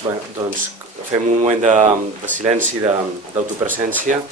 Bé, doncs fem un moment de silenci, d'autopresència.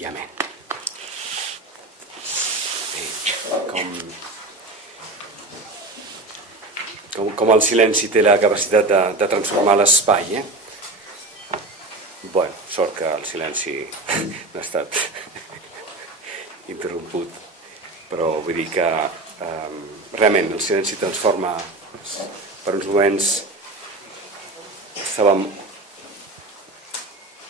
I amén. Com el silenci té la capacitat de transformar l'espai, Bueno, sort que el silenci no ha estat interromput, però vull dir que realment el silenci transforma. Per uns moments estàvem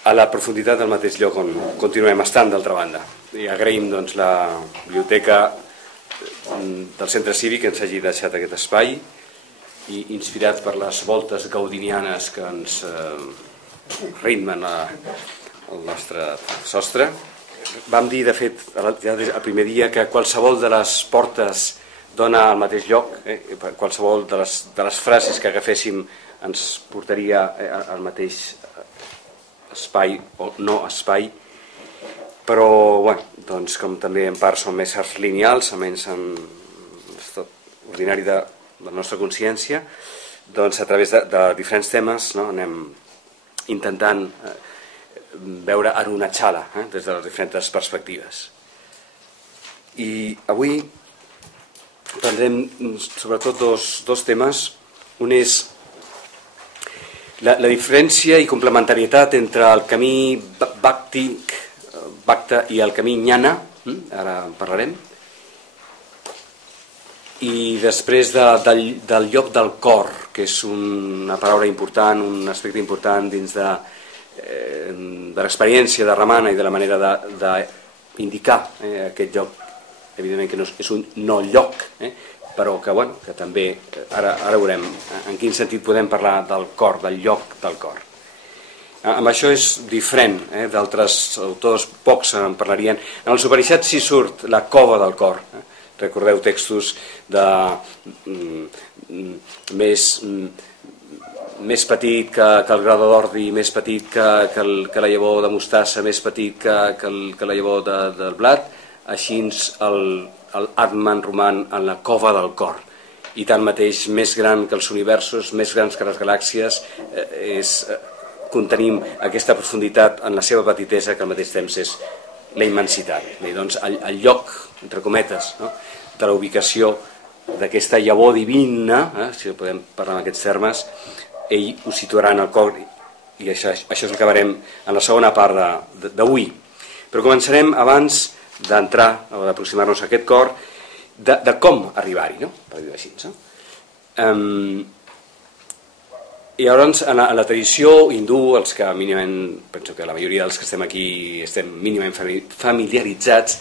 a la profunditat del mateix lloc on continuem estant, d'altra banda. I agraïm doncs, la biblioteca del Centre Cívic que ens hagi deixat aquest espai i inspirat per les voltes gaudinianes que ens ritmen el nostre sostre. Vam dir, de fet, ja el primer dia que qualsevol de les portes dona al mateix lloc, qualsevol de les frases que agaféssim ens portaria al mateix espai o no espai, però bueno, doncs, com també en part són més arts lineals, almenys en l'estat ordinari de la nostra consciència, doncs a través de diferents temes anem intentant veure Arunachala des de les diferents perspectives. I avui prendrem sobretot dos temes. Un és la diferència i complementarietat entre el camí Bhakta i el camí Jnana, ara en parlarem, i després del lloc del cor, que és una paraula important, un aspecte important dins de l'experiència de Ramana i de la manera d'indicar aquest lloc. Evidentment que no és un no lloc, però que també ara veurem en quin sentit podem parlar del cor, del lloc del cor. Amb això és diferent d'altres autors, pocs en parlarien. En els Upanishads sí surt la cova del cor. Recordeu textos més petit que el gra d'ordi, més petit que la llavor de mostassa, més petit que la llavor del blat. Així l'Atman roman en la cova del cor, i tanmateix més gran que els universos, més grans que les galàxies, contenim aquesta profunditat en la seva petitesa, que al mateix temps és la immensitat. Bé, doncs el lloc, entre cometes, de la ubicació d'aquesta llavor divina, si podem parlar en aquests termes, ell ho situarà en el cor, i això és el que veurem en la segona part d'avui. Però començarem, abans d'entrar o d'aproximar-nos a aquest cor, de com arribar-hi, no? Per dir-ho així. I llavors, en la tradició hindú, els que mínimament, penso que la majoria dels que estem aquí estem mínimament familiaritzats,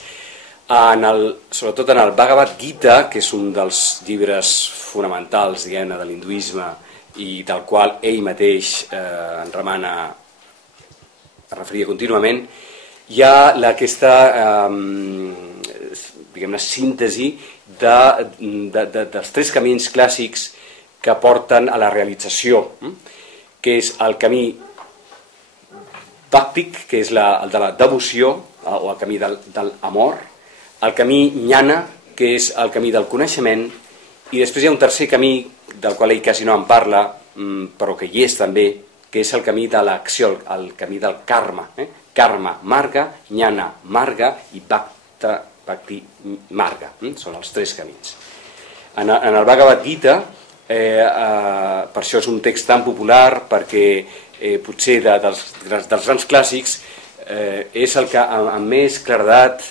sobretot en el Bhagavad Gita, que és un dels llibres fonamentals, diguem-ne, de l'hinduisme, i del qual ell mateix, en Ramana, es referia contínuament, hi ha aquesta, diguem-ne, síntesi dels tres camins clàssics que porten a la realització, que és el camí bhàctic, que és el de la devoció, o el camí de l'amor, el camí jnana, que és el camí del coneixement, i després hi ha un tercer camí, del qual ell quasi no en parla, però que hi és també, que és el camí de l'acció, el camí del karma. Karma marga, jnana marga i bhakti marga. Són els tres camins. En el Bhagavad Gita, per això és un text tan popular, perquè potser dels grans clàssics és el que amb més claredat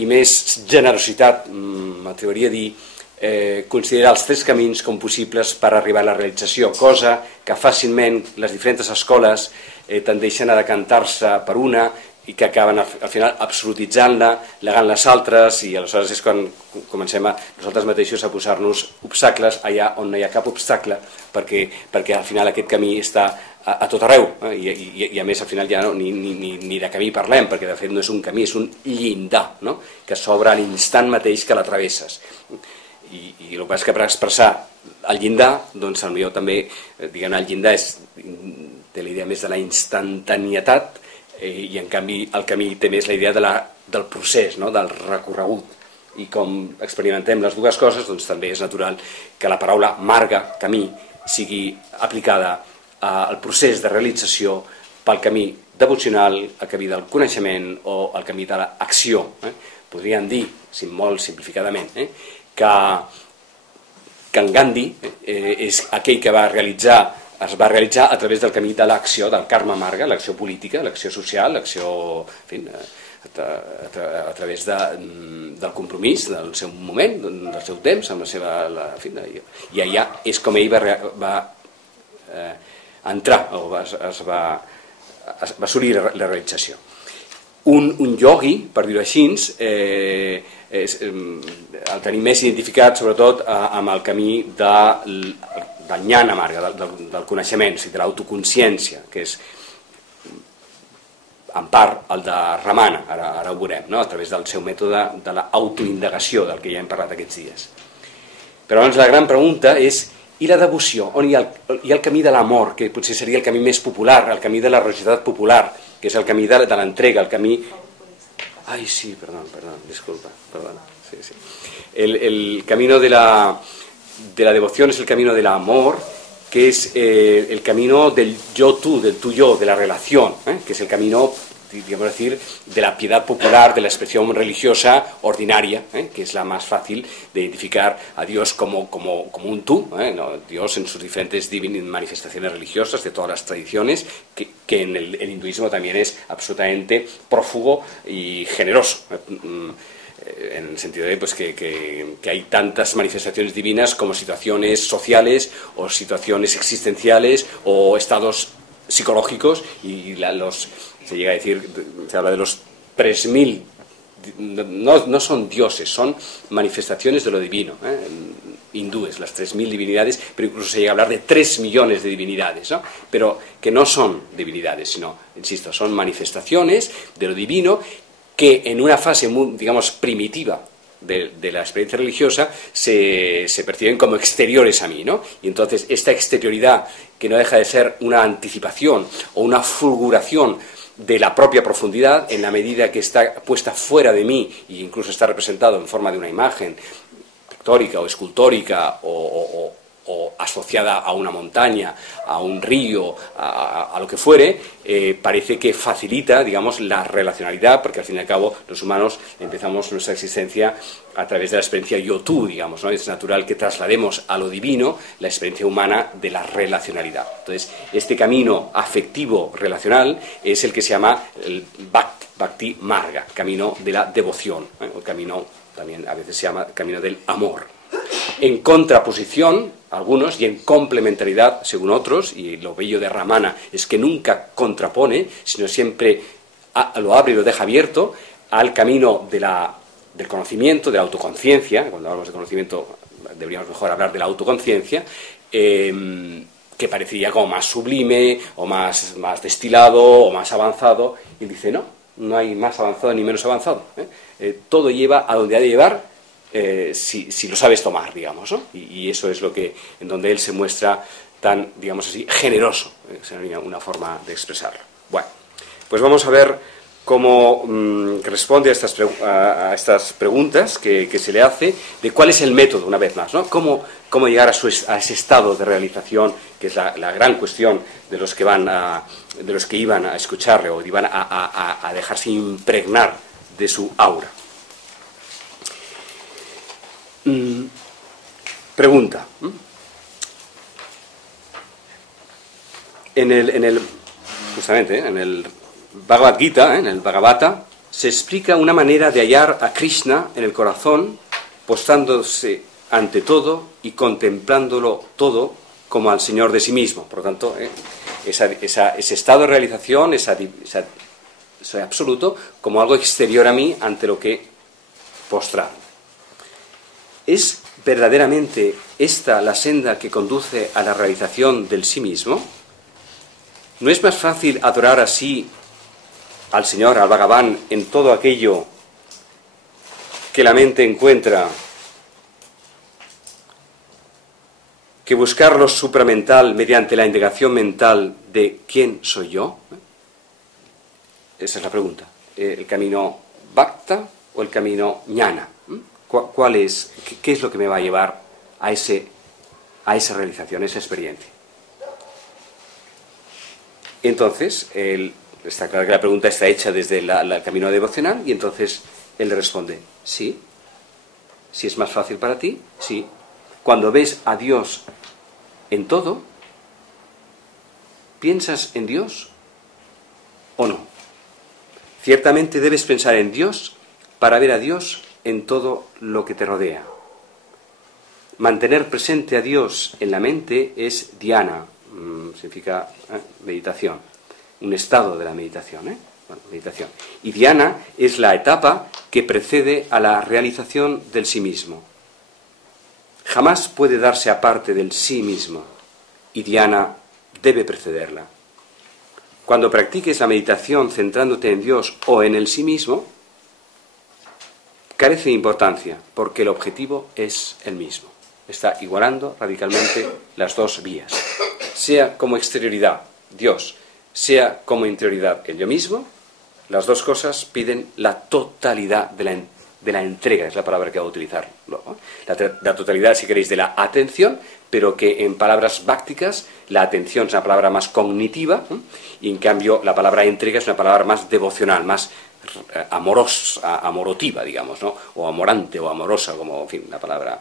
i més generositat, m'atreviria a dir, considera els tres camins com possibles per arribar a la realització, cosa que fàcilment les diferents escoles tendeixen a decantar-se per una i que acaben al final absolutitzant-la, negant les altres, i aleshores és quan comencem nosaltres mateixos a posar-nos obstacles allà on no hi ha cap obstacle, perquè al final aquest camí està a tot arreu, i a més al final ja ni de camí parlem, perquè de fet no és un camí, és un llindar, que s'obre a l'instant mateix que l'atravesses. I el que és que per expressar el llindar, doncs potser també, diguem-ne, el llindar té la idea més de la instantanietat, i en canvi el camí té més la idea del procés, del recorregut. I com experimentem les dues coses, doncs també és natural que la paraula marga, camí, sigui aplicada al procés de realització pel camí devocional, el camí del coneixement o el camí de l'acció. Podríem dir, molt simplificadament, que en Gandhi és aquell que es va realitzar a través del camí de l'acció, del karma marga, l'acció política, l'acció social, l'acció, a través del compromís del seu moment, del seu temps, amb la seva... I allà és com ell va entrar, o va assolir la realització. Un yogui, per dir-ho així, el tenim més identificat sobretot amb el camí del jnana marga, del coneixement, de l'autoconsciència, que és en part el de Ramana, ara ho veurem, a través del seu mètode de l'autoindagació, del que ja hem parlat aquests dies. Però abans la gran pregunta és, i la devoció? On hi ha el camí de l'amor, que potser seria el camí més popular, el camí de la religiositat popular, que és el camí de l'entrega, el camí... Ai, sí, perdó, disculpa, perdona. Sí. El camino de la devoción es el camino del amor, que es el camino del yo-tú, del tú-yo, de la relación, que es el camino, digamos decir, de la piedad popular, de la expresión religiosa ordinaria, que es la más fácil de identificar a Dios como un tú, Dios en sus diferentes manifestaciones religiosas de todas las tradiciones, que en el hinduismo también es absolutamente prófugo y generoso, en el sentido de que hay tantas manifestaciones divinas como situaciones sociales o situaciones existenciales o estados psicológicos, y se llega a decir, se habla de los 3.000, no son dioses, son manifestaciones de lo divino, hindúes, las 3.000 divinidades, pero incluso se llega a hablar de 3 millones de divinidades, pero que no son divinidades, sino, insisto, son manifestaciones de lo divino que en una fase muy, digamos, primitiva de la experiencia religiosa se perciben como exteriores a mí, Y entonces esta exterioridad, que no deja de ser una anticipación o una fulguración de la propia profundidad, en la medida que está puesta fuera de mí e incluso está representado en forma de una imagen pictórica o escultórica o o asociada a una montaña, a un río, a lo que fuere, parece que facilita, digamos, la relacionalidad, porque al fin y al cabo los humanos empezamos nuestra existencia a través de la experiencia yo-tú, digamos, ¿no? Es natural que traslademos a lo divino la experiencia humana de la relacionalidad. Entonces, este camino afectivo relacional es el que se llama el Bhakti Marga, camino de la devoción, el camino también a veces se llama camino del amor. En contraposición, algunos, y en complementariedad, según otros, y lo bello de Ramana es que nunca contrapone, sino siempre lo abre y lo deja abierto al camino del conocimiento, de la autoconciencia. Cuando hablamos de conocimiento deberíamos mejor hablar de la autoconciencia, que parecería como más sublime, o más destilado, o más avanzado, y dice, no hay más avanzado ni menos avanzado. Todo lleva a donde ha de llevar, si lo sabes tomar, digamos, ¿no? Y eso es lo que, en donde él se muestra tan, digamos así, generoso, sería una forma de expresarlo. Bueno, pues vamos a ver cómo responde a estas preguntas que se le hace, de cuál es el método, una vez más, ¿no? Cómo llegar a ese estado de realización, que es la gran cuestión de los que iban a escucharle o iban a dejarse impregnar de su aura. Pregunta. Justamente en el Bhagavad Gita, en el Bhagavata, se explica una manera de hallar a Krishna en el corazón, postrándose ante todo y contemplándolo todo como al Señor de sí mismo. Por lo tanto, ese estado de realización, ese absoluto, como algo exterior a mí, ante lo que postrar. ¿Es verdaderamente esta la senda que conduce a la realización del sí mismo? ¿No es más fácil adorar así al Señor, al Bhagavan, en todo aquello que la mente encuentra, que buscar lo supramental mediante la indagación mental de ¿quién soy yo? Esa es la pregunta. ¿El camino Bhakta o el camino Jnana? ¿Qué es lo que me va a llevar a esa realización, a esa experiencia? Entonces, está claro que la pregunta está hecha desde el camino devocional, y entonces él le responde, sí. Si es más fácil para ti, sí. Cuando ves a Dios en todo, ¿piensas en Dios o no? Ciertamente debes pensar en Dios para ver a Dios en todo lo que te rodea. Mantener presente a Dios en la mente es dhyana, significa meditación, un estado de la meditación, meditación. Y dhyana es la etapa que precede a la realización del sí mismo. Jamás puede darse aparte del sí mismo, y dhyana debe precederla. Cuando practiques la meditación centrándote en Dios o en el sí mismo, carece de importancia, porque el objetivo es el mismo. Está igualando radicalmente las dos vías. Sea como exterioridad, Dios, sea como interioridad, el yo mismo, las dos cosas piden la totalidad de la entrega, es la palabra que voy a utilizar, ¿no? La totalidad, si queréis, de la atención, pero que en palabras bhácticas la atención es una palabra más cognitiva, y en cambio la palabra entrega es una palabra más devocional, más amorotiva, digamos, ¿no? O amorante o amorosa, como, en fin, la palabra,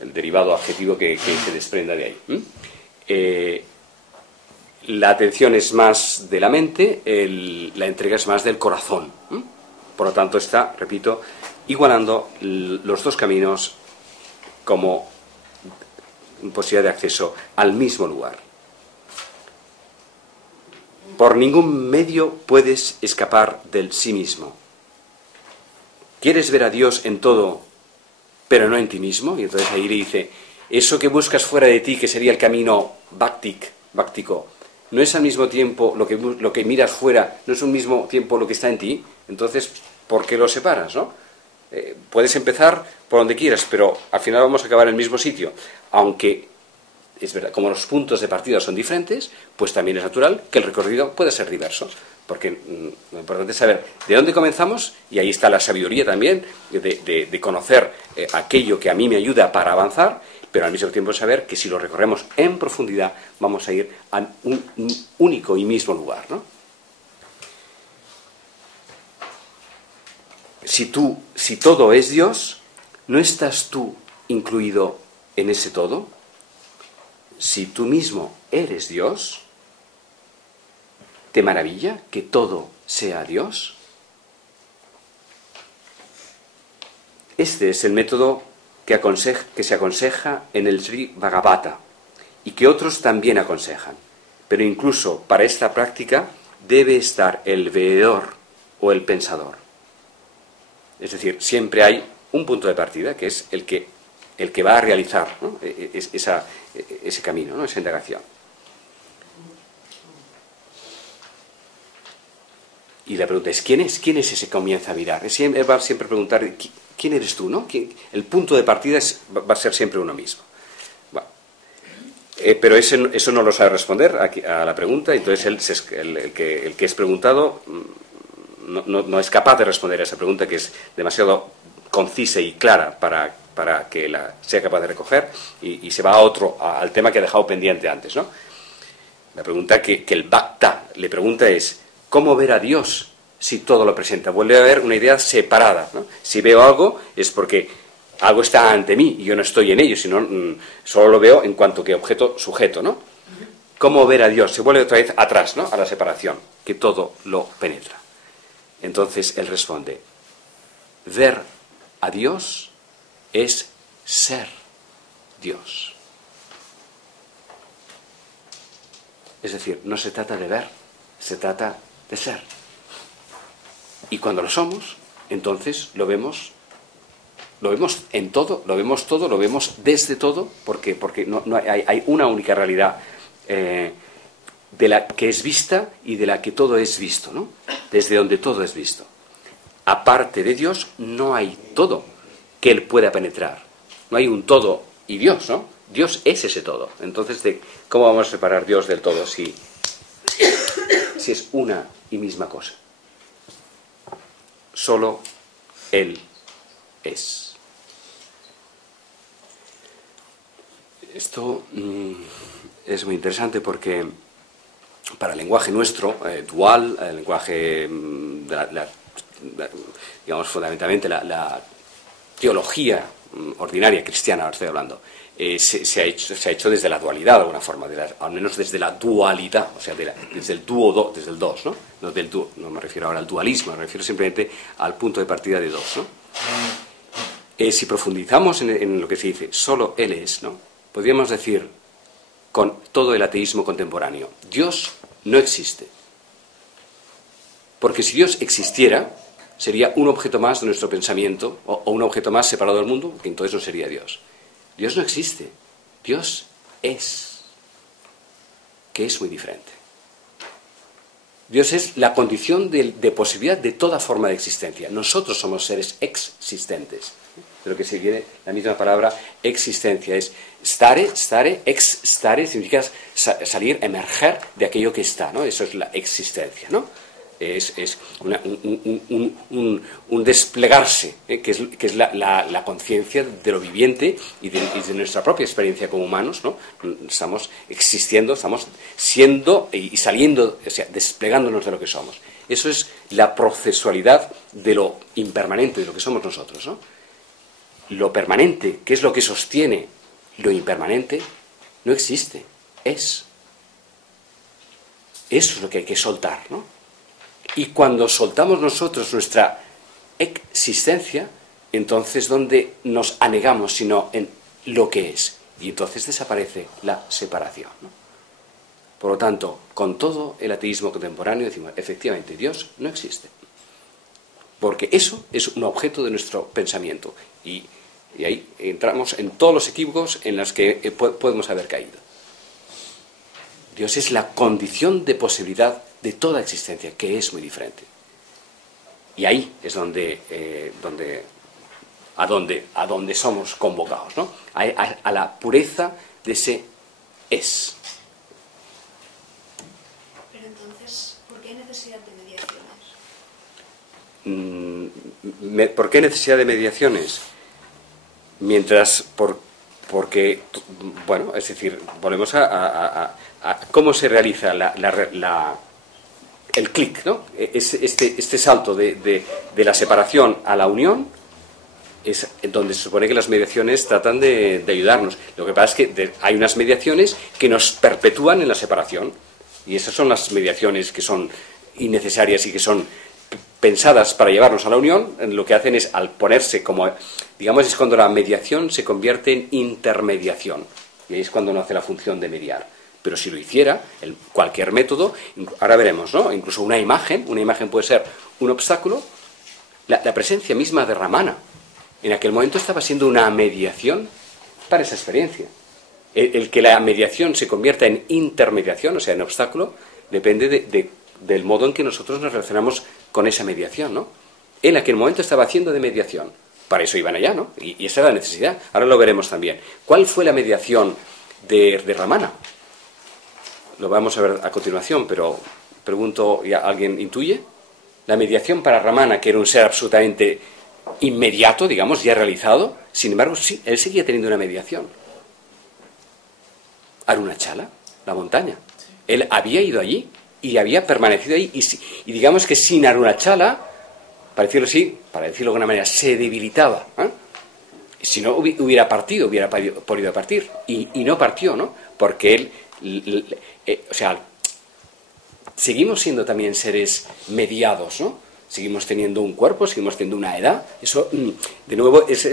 el derivado adjetivo que desprenda de ahí. La atención es más de la mente, la entrega es más del corazón. Por lo tanto está, repito, igualando los dos caminos como posibilidad de acceso al mismo lugar. Por ningún medio puedes escapar del sí mismo. ¿Quieres ver a Dios en todo, pero no en ti mismo? Y entonces ahí le dice, eso que buscas fuera de ti, que sería el camino bháctico, ¿no es al mismo tiempo lo que miras fuera, no es al mismo tiempo lo que está en ti? Entonces, ¿por qué lo separas, no? Puedes empezar por donde quieras, pero al final vamos a acabar en el mismo sitio. Aunque, es verdad, como los puntos de partida son diferentes, pues también es natural que el recorrido pueda ser diverso. Porque lo importante es saber de dónde comenzamos, y ahí está la sabiduría también de conocer aquello que a mí me ayuda para avanzar, pero al mismo tiempo saber que si lo recorremos en profundidad vamos a ir a un único y mismo lugar, ¿no? Si todo es Dios, ¿no estás tú incluido en ese todo? Si tú mismo eres Dios, ¿te maravilla que todo sea Dios? Este es el método que se aconseja en el Sri Bhagavata y que otros también aconsejan. Pero incluso para esta práctica debe estar el veedor o el pensador. Es decir, siempre hay un punto de partida que es el que va a realizar, ¿no? ese camino, ¿no? Esa indagación. Y la pregunta es, ¿quién es ese que comienza a mirar? Va a siempre preguntar, ¿quién eres tú? ¿No? El punto de partida va a ser siempre uno mismo. Bueno, pero eso no lo sabe responder a la pregunta, entonces el que es preguntado no es capaz de responder a esa pregunta, que es demasiado concisa y clara para que sea capaz de recoger, y se va al tema que ha dejado pendiente antes, ¿no? La pregunta que el Bhakta le pregunta es, ¿cómo ver a Dios si todo lo presenta? Vuelve a haber una idea separada, ¿no? Si veo algo es porque algo está ante mí y yo no estoy en ello, sino solo lo veo en cuanto que objeto sujeto, ¿no? ¿Cómo ver a Dios? Se vuelve otra vez atrás, ¿no? A la separación, que todo lo penetra. Entonces él responde, ver a Dios es ser Dios. Es decir, no se trata de ver, se trata de ser. Y cuando lo somos, entonces lo vemos en todo, lo vemos desde todo, porque hay una única realidad de la que es vista y de la que todo es visto, ¿no? Desde donde todo es visto. Aparte de Dios no hay todo que Él pueda penetrar. No hay un todo y Dios, ¿no? Dios es ese todo. Entonces, ¿cómo vamos a separar Dios del todo si es una y misma cosa? Solo Él es. Esto es muy interesante porque para el lenguaje nuestro, dual, el lenguaje, digamos, fundamentalmente la teología ordinaria cristiana, ahora estoy hablando, se ha hecho desde la dualidad de alguna forma, al menos desde la dualidad, o sea, desde el dúo, desde el dos, ¿no? No del dúo, no me refiero ahora al dualismo, me refiero simplemente al punto de partida de dos, ¿no? Si profundizamos en lo que se dice, solo Él es, ¿no? Podríamos decir, con todo el ateísmo contemporáneo, Dios no existe. Porque si Dios existiera, sería un objeto más de nuestro pensamiento, o un objeto más separado del mundo, que entonces no sería Dios. Dios no existe. Dios es, que es muy diferente. Dios es la condición de posibilidad de toda forma de existencia. Nosotros somos seres existentes. De lo que se viene la misma palabra existencia. Es stare, ex stare, significa salir, emerger de aquello que está, ¿no? Eso es la existencia, ¿no? Es un desplegarse, que es la conciencia de lo viviente y de nuestra propia experiencia como humanos, ¿no? Estamos existiendo, estamos siendo y saliendo, o sea, desplegándonos de lo que somos. Eso es la procesualidad de lo impermanente, de lo que somos nosotros, ¿no? Lo permanente, que es lo que sostiene lo impermanente, no existe, es. Eso es lo que hay que soltar, ¿no? Y cuando soltamos nosotros nuestra existencia, entonces ¿dónde nos anegamos sino en lo que es? Y entonces desaparece la separación, ¿no? Por lo tanto, con todo el ateísmo contemporáneo decimos, efectivamente, Dios no existe. Porque eso es un objeto de nuestro pensamiento. Y ahí entramos en todos los equívocos en los que podemos haber caído. Dios es la condición de posibilidad de toda existencia, que es muy diferente. Y ahí es a donde somos convocados, ¿no? A la pureza de ese es. Pero entonces, ¿por qué hay necesidad de mediaciones? ¿Por qué necesidad de mediaciones? mientras porque, bueno, es decir, volvemos a cómo se realiza el clic, ¿no? Este salto de la separación a la unión es donde se supone que las mediaciones tratan de ayudarnos. Lo que pasa es que hay unas mediaciones que nos perpetúan en la separación, y esas son las mediaciones que son innecesarias y que son pensadas para llevarnos a la unión. Lo que hacen es, al ponerse como, digamos, es cuando la mediación se convierte en intermediación, y ahí es cuando no hace la función de mediar. Pero si lo hiciera, cualquier método, ahora veremos, ¿no? Incluso una imagen puede ser un obstáculo. La presencia misma de Ramana en aquel momento estaba siendo una mediación para esa experiencia. El que la mediación se convierta en intermediación, o sea, en obstáculo, depende del modo en que nosotros nos relacionamos con esa mediación, ¿no? Él en aquel momento estaba haciendo de mediación, para eso iban allá, ¿no? Y esa era la necesidad. Ahora lo veremos también. ¿Cuál fue la mediación de Ramana? Lo vamos a ver a continuación, pero pregunto, ¿alguien intuye? La mediación para Ramana, que era un ser absolutamente inmediato, digamos, ya realizado, sin embargo, sí, él seguía teniendo una mediación. Arunachala, la montaña. Él había ido allí y había permanecido ahí, y digamos que sin Arunachala, para decirlo así, para decirlo de alguna manera, se debilitaba, ¿eh? Si no hubiera partido, hubiera podido partir, y no partió, ¿no? Porque él, o sea, seguimos siendo también seres mediados, ¿no? Seguimos teniendo un cuerpo, seguimos teniendo una edad. Eso, de nuevo, es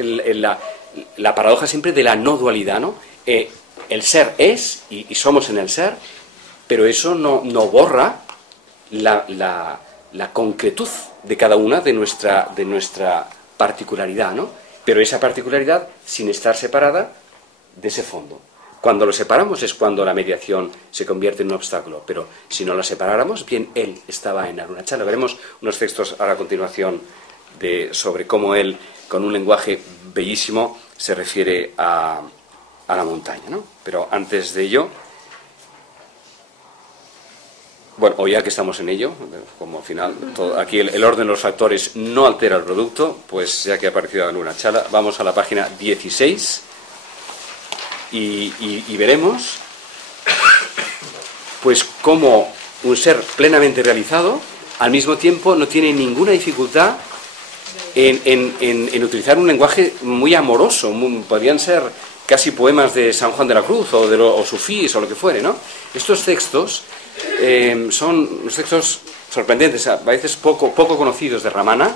la paradoja siempre de la no dualidad, ¿no? El ser es, y somos en el ser, pero eso no borra la concretud de cada una de nuestra particularidad, ¿no? Pero esa particularidad sin estar separada de ese fondo. Cuando lo separamos es cuando la mediación se convierte en un obstáculo, pero si no la separáramos, bien, él estaba en Arunachala. Veremos unos textos ahora a continuación sobre cómo él, con un lenguaje bellísimo, se refiere a la montaña, ¿no? Pero antes de ello, bueno, o ya que estamos en ello, como al final, aquí el orden de los factores no altera el producto, pues ya que ha aparecido Arunachala, vamos a la página 16. Y veremos pues cómo un ser plenamente realizado al mismo tiempo no tiene ninguna dificultad en utilizar un lenguaje muy amoroso. Podrían ser casi poemas de San Juan de la Cruz o sufíes o lo que fuere, ¿no? Estos textos son unos textos sorprendentes, a veces poco conocidos de Ramana,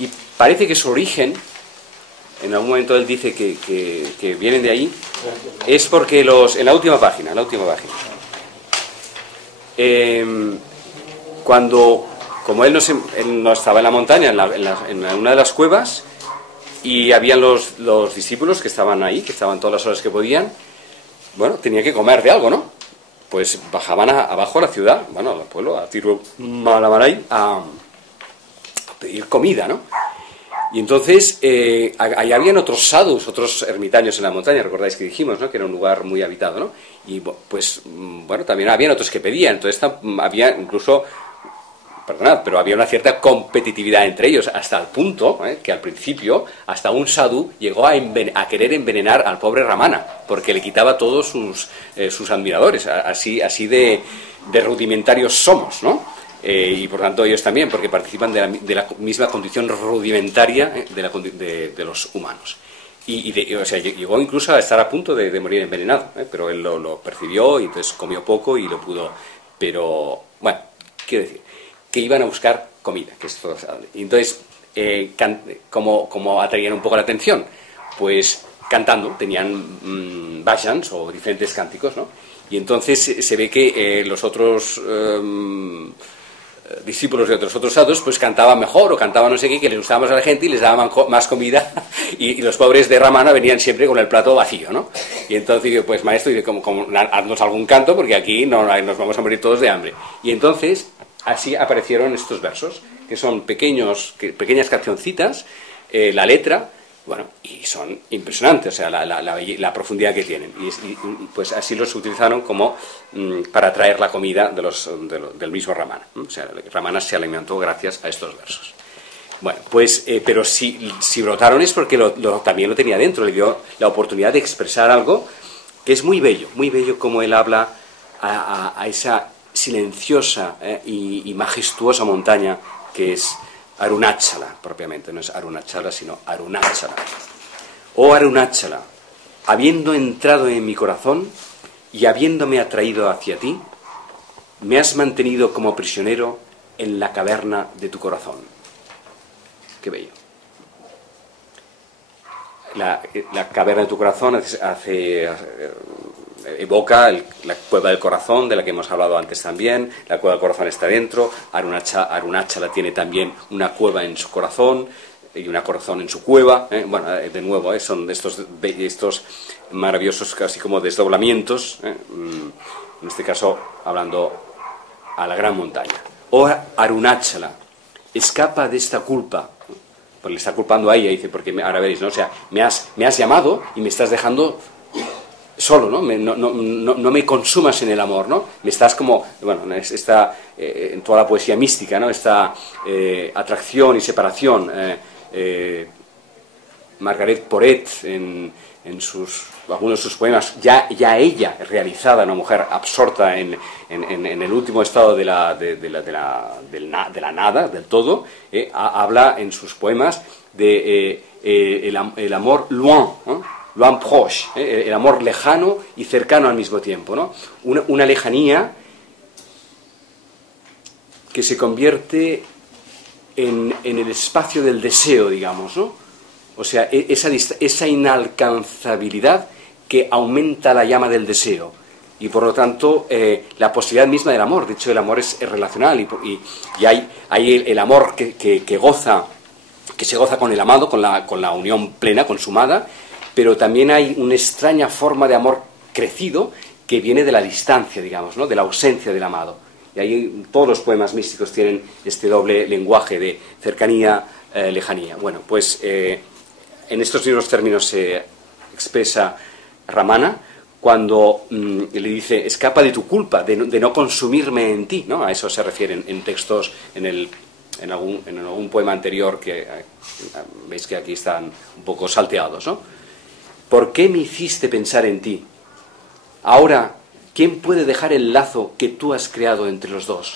y parece que su origen, en algún momento él dice que vienen de ahí, es porque en la última página, cuando, como él no estaba en la montaña, en una de las cuevas, y habían los discípulos que estaban ahí, que estaban todas las horas que podían, bueno, tenía que comer de algo, ¿no? Pues bajaban abajo a la ciudad, bueno, al pueblo, a Tirumalaray, a pedir comida, ¿no? Y entonces, ahí habían otros sadhus, otros ermitaños en la montaña, recordáis que dijimos, ¿no? Que era un lugar muy habitado, ¿no? Y pues, bueno, también habían otros que pedían, entonces había incluso, perdonad, pero había una cierta competitividad entre ellos, hasta el punto, que al principio, hasta un sadhu llegó a querer envenenar al pobre Ramana, porque le quitaba todos sus admiradores, así de rudimentarios somos, ¿no? Y por tanto ellos también, porque participan de la misma condición rudimentaria de los humanos. O sea, llegó incluso a estar a punto de morir envenenado, pero él lo percibió y entonces comió poco y lo pudo. Pero, bueno, quiero decir, que iban a buscar comida, que es todo saludable. Y entonces, como atraían un poco la atención, pues cantando, tenían bhajans o diferentes cánticos, ¿no? Y entonces se ve que los otros discípulos de otros sadhus pues cantaban mejor o cantaban no sé qué, que les gustaba más a la gente y les daban más comida y los pobres de Ramana venían siempre con el plato vacío, ¿no? Y entonces digo, pues maestro, haznos algún canto porque aquí nos vamos a morir todos de hambre. Y entonces así aparecieron estos versos, que son pequeñas cancioncitas, la letra, bueno, y son impresionantes, o sea, la profundidad que tienen. Y pues así los utilizaron como para traer la comida del mismo Ramana. O sea, Ramana se alimentó gracias a estos versos. Bueno, pues, pero si brotaron es porque también lo tenía dentro, le dio la oportunidad de expresar algo que es muy bello como él habla a esa silenciosa y majestuosa montaña que es Arunachala, propiamente, no es Arunachala, sino Arunachala. Oh Arunachala, habiendo entrado en mi corazón y habiéndome atraído hacia ti, me has mantenido como prisionero en la caverna de tu corazón. Qué bello. La caverna de tu corazón evoca la cueva del corazón, de la que hemos hablado antes también. La cueva del corazón está dentro. Arunachala tiene también una cueva en su corazón y una corazón en su cueva. Bueno, de nuevo, son de estos maravillosos casi como desdoblamientos. En este caso, hablando a la gran montaña. Oh Arunachala, escapa de esta culpa. Pues le está culpando a ella, dice, porque ahora veréis, ¿no? O sea, me has llamado y me estás dejando solo, ¿no? No me consumas en el amor, ¿no? Me estás como, bueno, en toda la poesía mística, ¿no? Esta atracción y separación. Margaret Porete, en algunos de sus poemas, ya ella realizada, una mujer absorta en el último estado de la nada, del todo, habla en sus poemas de el amor loin, ¿no? Loin proche, el amor lejano y cercano al mismo tiempo, ¿no? Una lejanía que se convierte en el espacio del deseo, digamos, ¿no? O sea, esa inalcanzabilidad que aumenta la llama del deseo y por lo tanto la posibilidad misma del amor. De hecho, el amor es relacional y hay el amor que se goza con el amado, con la unión plena, consumada, pero también hay una extraña forma de amor crecido que viene de la distancia, digamos, ¿no? De la ausencia del amado. Y ahí todos los poemas místicos tienen este doble lenguaje de cercanía, lejanía. Bueno, pues en estos mismos términos se expresa Ramana cuando le dice, escapa de tu culpa, de no consumirme en ti, ¿no? A eso se refieren en textos, en algún poema anterior que veis que aquí están un poco salteados, ¿no? ¿Por qué me hiciste pensar en ti? Ahora, ¿quién puede dejar el lazo que tú has creado entre los dos?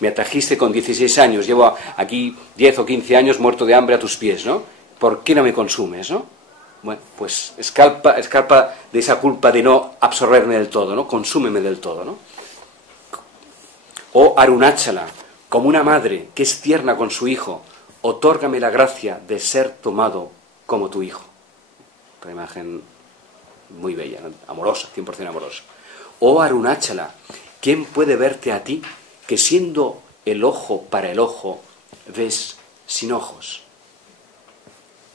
Me atrajiste con 16 años, llevo aquí 10 o 15 años muerto de hambre a tus pies, ¿no? ¿Por qué no me consumes, no? Bueno, pues escapa de esa culpa de no absorberme del todo, ¿no? Consúmeme del todo, ¿no? Oh Arunachala, como una madre que es tierna con su hijo, otórgame la gracia de ser tomado como tu hijo. Una imagen muy bella, ¿no? Amorosa, 100% amorosa. Oh Arunachala, ¿quién puede verte a ti que siendo el ojo para el ojo ves sin ojos?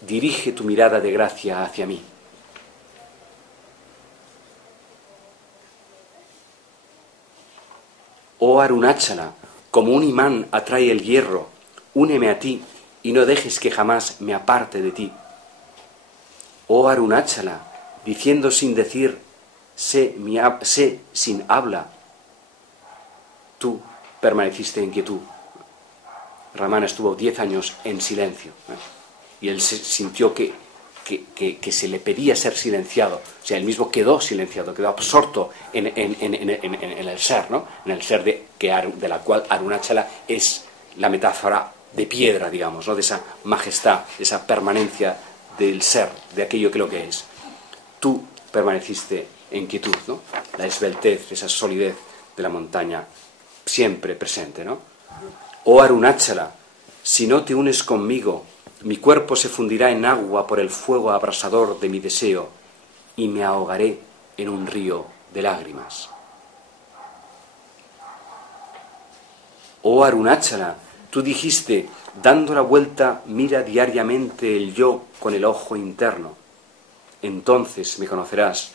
Dirige tu mirada de gracia hacia mí. Oh Arunachala, como un imán atrae el hierro, úneme a ti y no dejes que jamás me aparte de ti. Oh Arunachala, diciendo sin decir, sé sin habla, tú permaneciste en quietud. Ramana estuvo 10 años en silencio, y él sintió que se le pedía ser silenciado. O sea, él mismo quedó silenciado, quedó absorto en el ser, ¿no? En el ser de la cual Arunachala es la metáfora de piedra, digamos, ¿no? De esa majestad, de esa permanencia del ser, de aquello que lo que es. Tú permaneciste en quietud, ¿no? La esbeltez, esa solidez de la montaña siempre presente, ¿no? Oh Arunachala, si no te unes conmigo, mi cuerpo se fundirá en agua por el fuego abrasador de mi deseo y me ahogaré en un río de lágrimas. Oh Arunachala, tú dijiste, dando la vuelta, mira diariamente el yo con el ojo interno. Entonces me conocerás.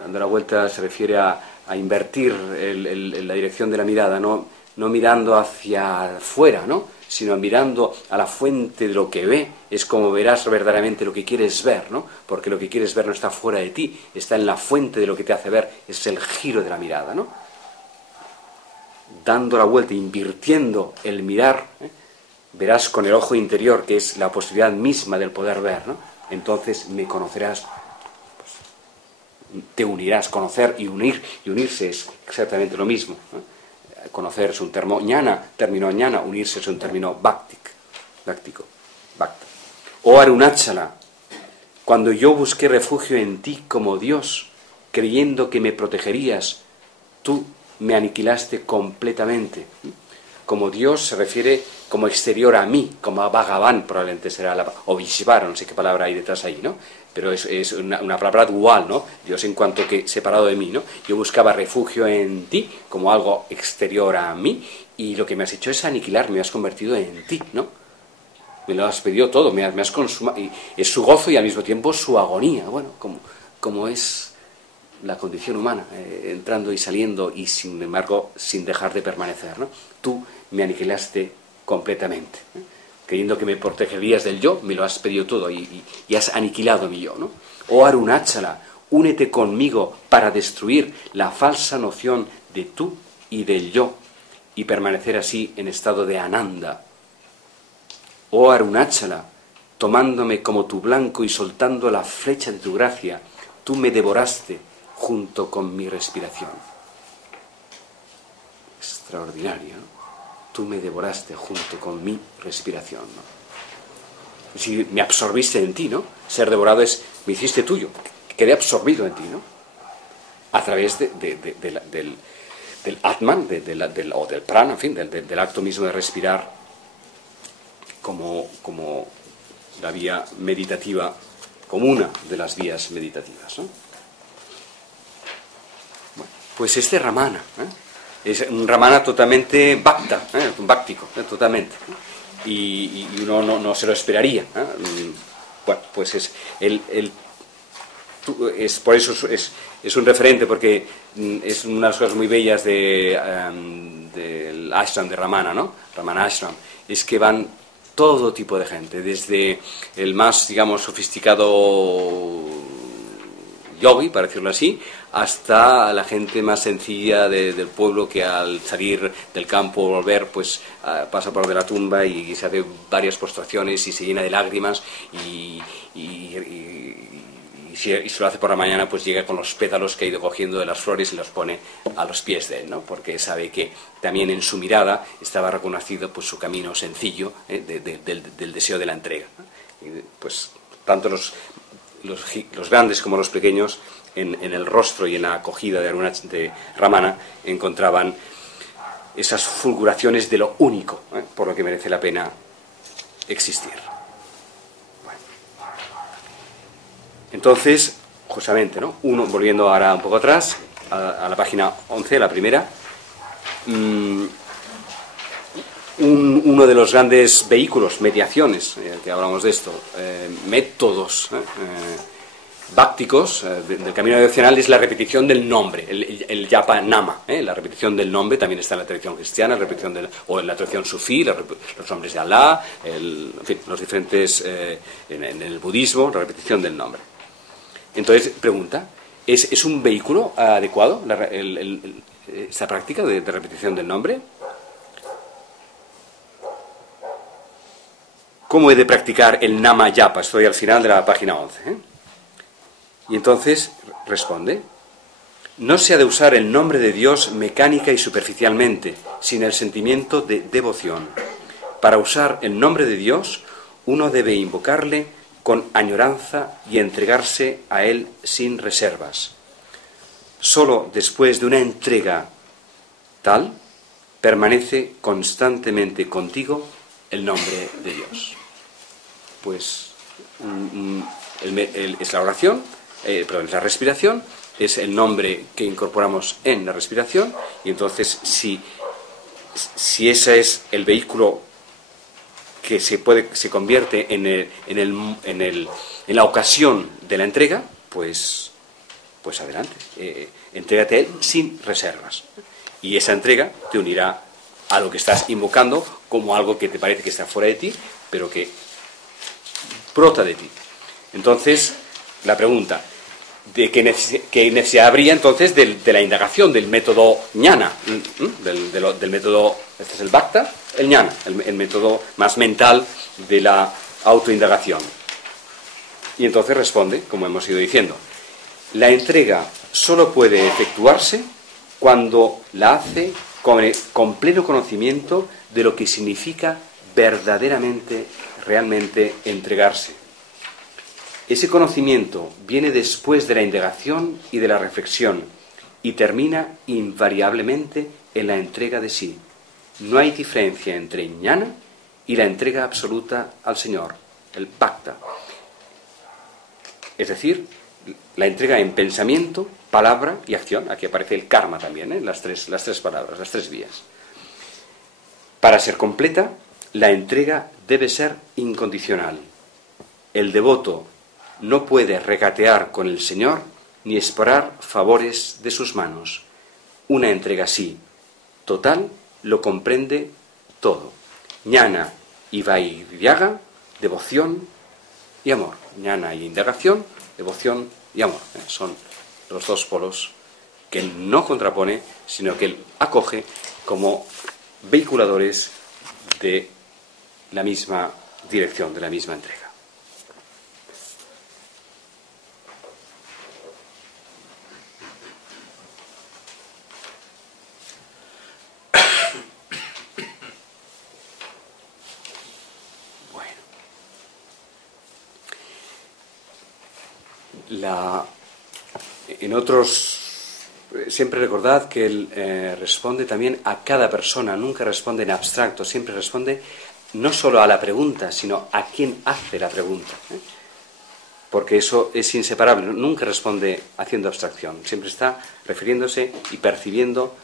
Dando la vuelta se refiere a invertir la dirección de la mirada, no mirando hacia afuera, ¿no? Sino mirando a la fuente de lo que ve, es como verás verdaderamente lo que quieres ver, ¿no? Porque lo que quieres ver no está fuera de ti, está en la fuente de lo que te hace ver, es el giro de la mirada, ¿no? Dando la vuelta, invirtiendo el mirar, verás con el ojo interior, que es la posibilidad misma del poder ver, ¿no? Entonces me conocerás, pues, te unirás. Conocer y unirse es exactamente lo mismo, ¿no? Conocer es un término ñana, unirse es un término báctico, bhakta. Oh Arunachala, cuando yo busqué refugio en ti como Dios, creyendo que me protegerías, tú me aniquilaste completamente. Como Dios se refiere como exterior a mí, como a Bhagavan probablemente será, o Vishvara, no sé qué palabra hay detrás ahí, ¿no? Pero es una palabra dual, ¿no? Dios en cuanto que separado de mí, ¿no? Yo buscaba refugio en ti como algo exterior a mí, y lo que me has hecho es aniquilar, me has convertido en ti, ¿no? Me lo has pedido todo, me has consumado, y es su gozo y al mismo tiempo su agonía, bueno, como es la condición humana, entrando y saliendo y sin embargo sin dejar de permanecer, ¿no? Tú me aniquilaste completamente, ¿eh? Creyendo que me protegerías del yo, me lo has pedido todo y has aniquilado mi yo, ¿no? Oh Arunachala, únete conmigo para destruir la falsa noción de tú y del yo y permanecer así en estado de Ananda. Oh Arunachala, tomándome como tu blanco y soltando la flecha de tu gracia, tú me devoraste junto con mi respiración. Extraordinario, ¿no? Tú me devoraste junto con mi respiración, ¿no? Es decir, me absorbiste en ti, ¿no? Ser devorado es, me hiciste tuyo, quedé absorbido en ti, ¿no? A través del Atman, o del prana, en fin, del acto mismo de respirar como la vía meditativa, como una de las vías meditativas, ¿no? Bueno, pues este Ramana, es un Ramana totalmente báctico, totalmente, ¿no? Y uno no se lo esperaría, ¿eh? Bueno, pues por eso es un referente, porque es una de las cosas muy bellas del ashram de Ramana, ¿no? Ramana Ashram, es que van todo tipo de gente, desde el más, digamos, sofisticado yogi, para decirlo así, hasta la gente más sencilla del pueblo, que al salir del campo o volver, pues pasa por de la tumba y se hace varias postraciones y se llena de lágrimas y si se lo hace por la mañana, pues llega con los pétalos que ha ido cogiendo de las flores y los pone a los pies de él, ¿no? Porque sabe que también en su mirada estaba reconocido, pues, su camino sencillo, del deseo de la entrega, ¿no? Y, pues tanto los grandes como los pequeños, en el rostro y en la acogida de Ramana, encontraban esas fulguraciones de lo único, por lo que merece la pena existir. Bueno. Entonces, justamente, ¿no? Volviendo ahora un poco atrás, a la página 11, la primera, uno de los grandes vehículos, mediaciones, que hablamos de esto, métodos bhácticos del camino devocional, es la repetición del nombre, el japa nama, la repetición del nombre. También está en la tradición cristiana, o en la tradición sufí, los nombres de Alá, en fin, los diferentes, en el budismo, la repetición del nombre. Entonces, pregunta, ¿es un vehículo adecuado esta práctica de repetición del nombre? ¿Cómo he de practicar el nama japa? Estoy al final de la página 11, ¿eh? Y entonces responde: no se ha de usar el nombre de Dios mecánica y superficialmente, sin el sentimiento de devoción. Para usar el nombre de Dios, uno debe invocarle con añoranza y entregarse a él sin reservas. Solo después de una entrega tal, permanece constantemente contigo el nombre de Dios. Pues es la oración, es la respiración, es el nombre que incorporamos en la respiración, y entonces si ese es el vehículo que se convierte en la ocasión de la entrega, pues adelante, entrégate a él sin reservas, y esa entrega te unirá a lo que estás invocando como algo que te parece que está fuera de ti, pero que brota de ti. Entonces, la pregunta: de qué necesidad habría entonces de la indagación, del método ñana, del método, este es el Bhakta, el ñana, el método más mental de la autoindagación. Y entonces responde, como hemos ido diciendo, la entrega solo puede efectuarse cuando la hace con pleno conocimiento de lo que significa verdaderamente, realmente entregarse. Ese conocimiento viene después de la indagación y de la reflexión y termina invariablemente en la entrega de sí. No hay diferencia entre ñana y la entrega absoluta al Señor, el Bhakta. Es decir, la entrega en pensamiento, palabra y acción. Aquí aparece el karma también, las tres palabras, las tres vías. Para ser completa, la entrega debe ser incondicional. El devoto no puede regatear con el Señor ni esperar favores de sus manos. Una entrega así, total, lo comprende todo. Jnana y vairagya, devoción y amor. Jnana y indagación, devoción y amor. Son los dos polos que él no contrapone, sino que él acoge como vehiculadores de la misma dirección, de la misma entrega. En otros, siempre recordad que él responde también a cada persona, nunca responde en abstracto, siempre responde no solo a la pregunta, sino a quien hace la pregunta, porque eso es inseparable, nunca responde haciendo abstracción, siempre está refiriéndose y percibiendo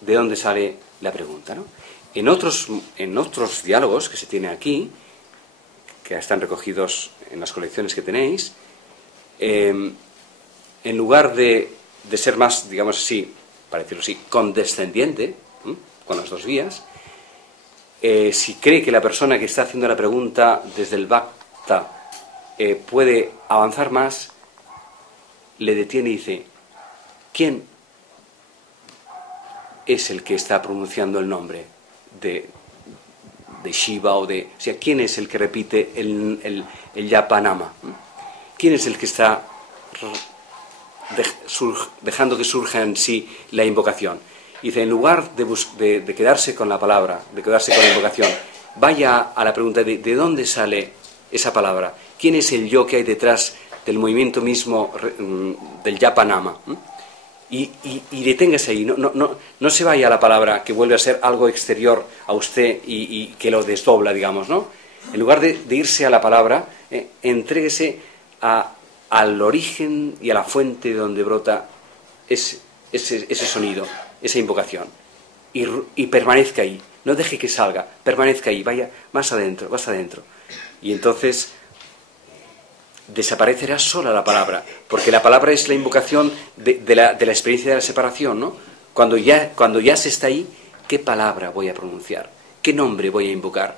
de dónde sale la pregunta, ¿no? En otros diálogos que se tiene aquí, que están recogidos en las colecciones que tenéis, en lugar de ser más, digamos así, para decirlo así, condescendiente, con las dos vías, si cree que la persona que está haciendo la pregunta desde el Bhakta puede avanzar más, le detiene y dice, ¿quién es el que está pronunciando el nombre de Shiva o sea, ¿quién es el que repite el Yapanama? ¿Quién es el que está dejando que surja en sí la invocación? Y dice, en lugar de quedarse con la palabra, de quedarse con la invocación, vaya a la pregunta de dónde sale esa palabra. ¿Quién es el yo que hay detrás del movimiento mismo del Yapanama? Y deténgase ahí, no se vaya a la palabra que vuelve a ser algo exterior a usted y que lo desdobla, digamos, ¿no? En lugar de irse a la palabra, entréguese al origen y a la fuente de donde brota ese sonido, esa invocación, y permanezca ahí, no deje que salga, permanezca ahí, vaya más adentro, y entonces desaparecerá sola la palabra, porque la palabra es la invocación de la experiencia de la separación, ¿no? Cuando ya se está ahí, ¿qué palabra voy a pronunciar? ¿Qué nombre voy a invocar?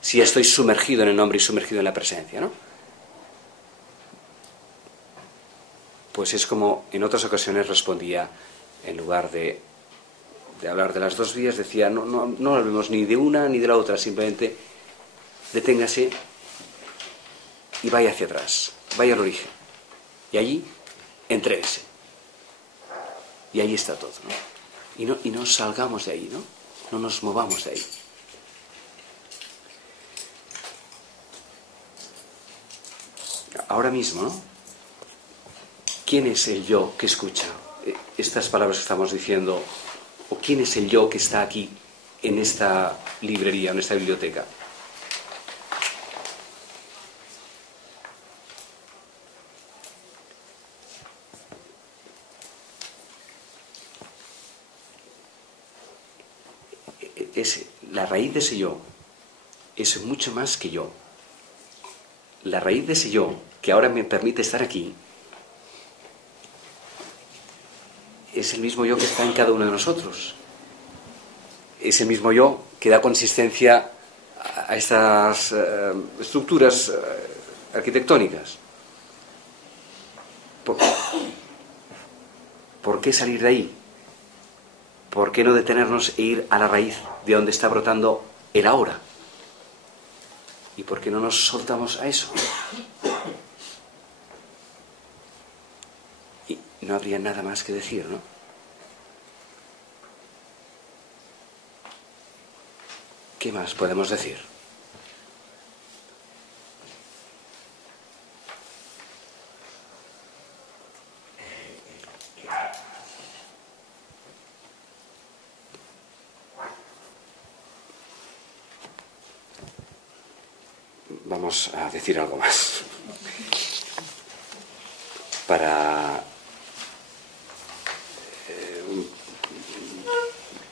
Si ya estoy sumergido en el nombre y sumergido en la presencia, ¿no? Pues es como en otras ocasiones respondía, en lugar de hablar de las dos vías, decía, no hablemos ni de una ni de la otra, simplemente deténgase y vaya hacia atrás, vaya al origen. Y allí, entréguese. Y ahí está todo, ¿no? Y no salgamos de ahí, ¿no? No nos movamos de ahí. Ahora mismo, ¿no? ¿Quién es el yo que escucha estas palabras que estamos diciendo? ¿O quién es el yo que está aquí, en esta librería, en esta biblioteca? La raíz de ese yo es mucho más que yo. La raíz de ese yo, que ahora me permite estar aquí, es el mismo yo que está en cada uno de nosotros. Es el mismo yo que da consistencia a estas estructuras arquitectónicas. ¿Por qué salir de ahí? ¿Por qué no detenernos e ir a la raíz de donde está brotando el ahora? ¿Y por qué no nos soltamos a eso? Y no habría nada más que decir, ¿no? ¿Qué más podemos decir? Vamos a decir algo más.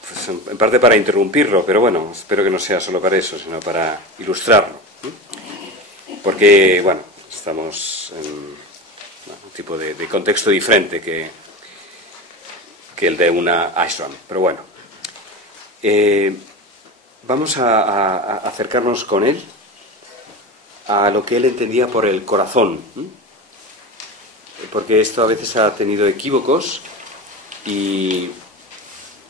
Pues en parte para interrumpirlo, pero bueno, espero que no sea solo para eso, sino para ilustrarlo. Porque, bueno, estamos en un tipo de contexto diferente que el de una ashram. Pero bueno, vamos a acercarnos con él a lo que él entendía por el corazón, porque esto a veces ha tenido equívocos y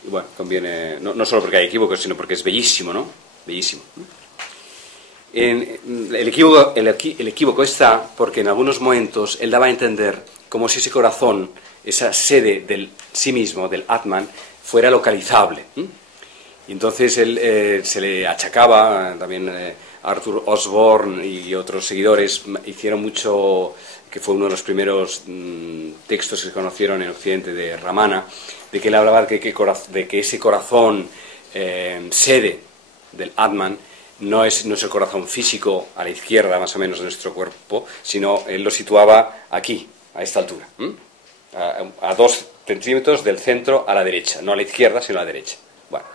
bueno, conviene, no solo porque hay equívocos, sino porque es bellísimo, ¿no? Bellísimo. El equívoco está porque en algunos momentos él daba a entender como si ese corazón, esa sede del sí mismo, del Atman, fuera localizable. Y entonces él se le achacaba, también Arthur Osborne y otros seguidores hicieron mucho, que fue uno de los primeros textos que se conocieron en Occidente de Ramana, de que él hablaba de que ese corazón sede del Atman no es el corazón físico a la izquierda más o menos de nuestro cuerpo, sino él lo situaba aquí, a esta altura, a 2 centímetros del centro a la derecha, no a la izquierda sino a la derecha. Bueno,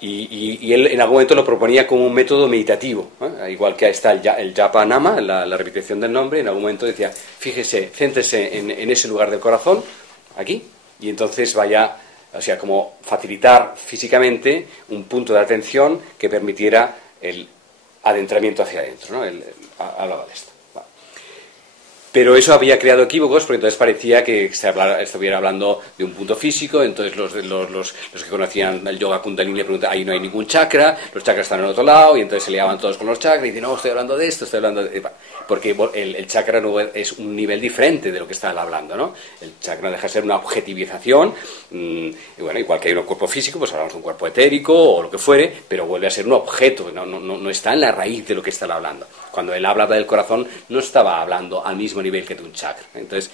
y él en algún momento lo proponía como un método meditativo, igual que está el Japa Nama, la repetición del nombre. En algún momento decía, fíjese, céntrese en ese lugar del corazón, aquí, y entonces vaya, o sea, como facilitar físicamente un punto de atención que permitiera el adentramiento hacia adentro, ¿no? Hablaba de esto. Pero eso había creado equívocos, porque entonces parecía que estuviera hablando de un punto físico. Entonces los que conocían el yoga Kundalini le preguntaban, ahí no hay ningún chakra, los chakras están en el otro lado, y entonces se liaban todos con los chakras y dicen, no, estoy hablando de esto, estoy hablando de... Porque el chakra no es un nivel diferente de lo que está hablando, ¿no? El chakra deja de ser una objetivización, y bueno, igual que hay un cuerpo físico, pues hablamos de un cuerpo etérico o lo que fuere, pero vuelve a ser un objeto, no está en la raíz de lo que está hablando. Cuando él hablaba del corazón, no estaba hablando al mismo nivel que de un chakra. Entonces,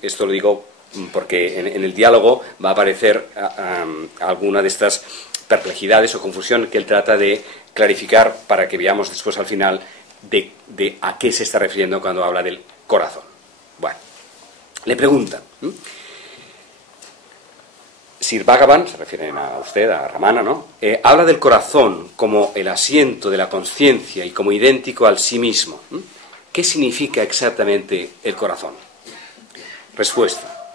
esto lo digo porque en el diálogo va a aparecer alguna de estas perplejidades o confusión que él trata de clarificar para que veamos después al final de a qué se está refiriendo cuando habla del corazón. Bueno, le preguntan, Sir Bhagavan, se refieren a usted, a Ramana, ¿no? Habla del corazón como el asiento de la conciencia y como idéntico al sí mismo. ¿Qué significa exactamente el corazón? Respuesta.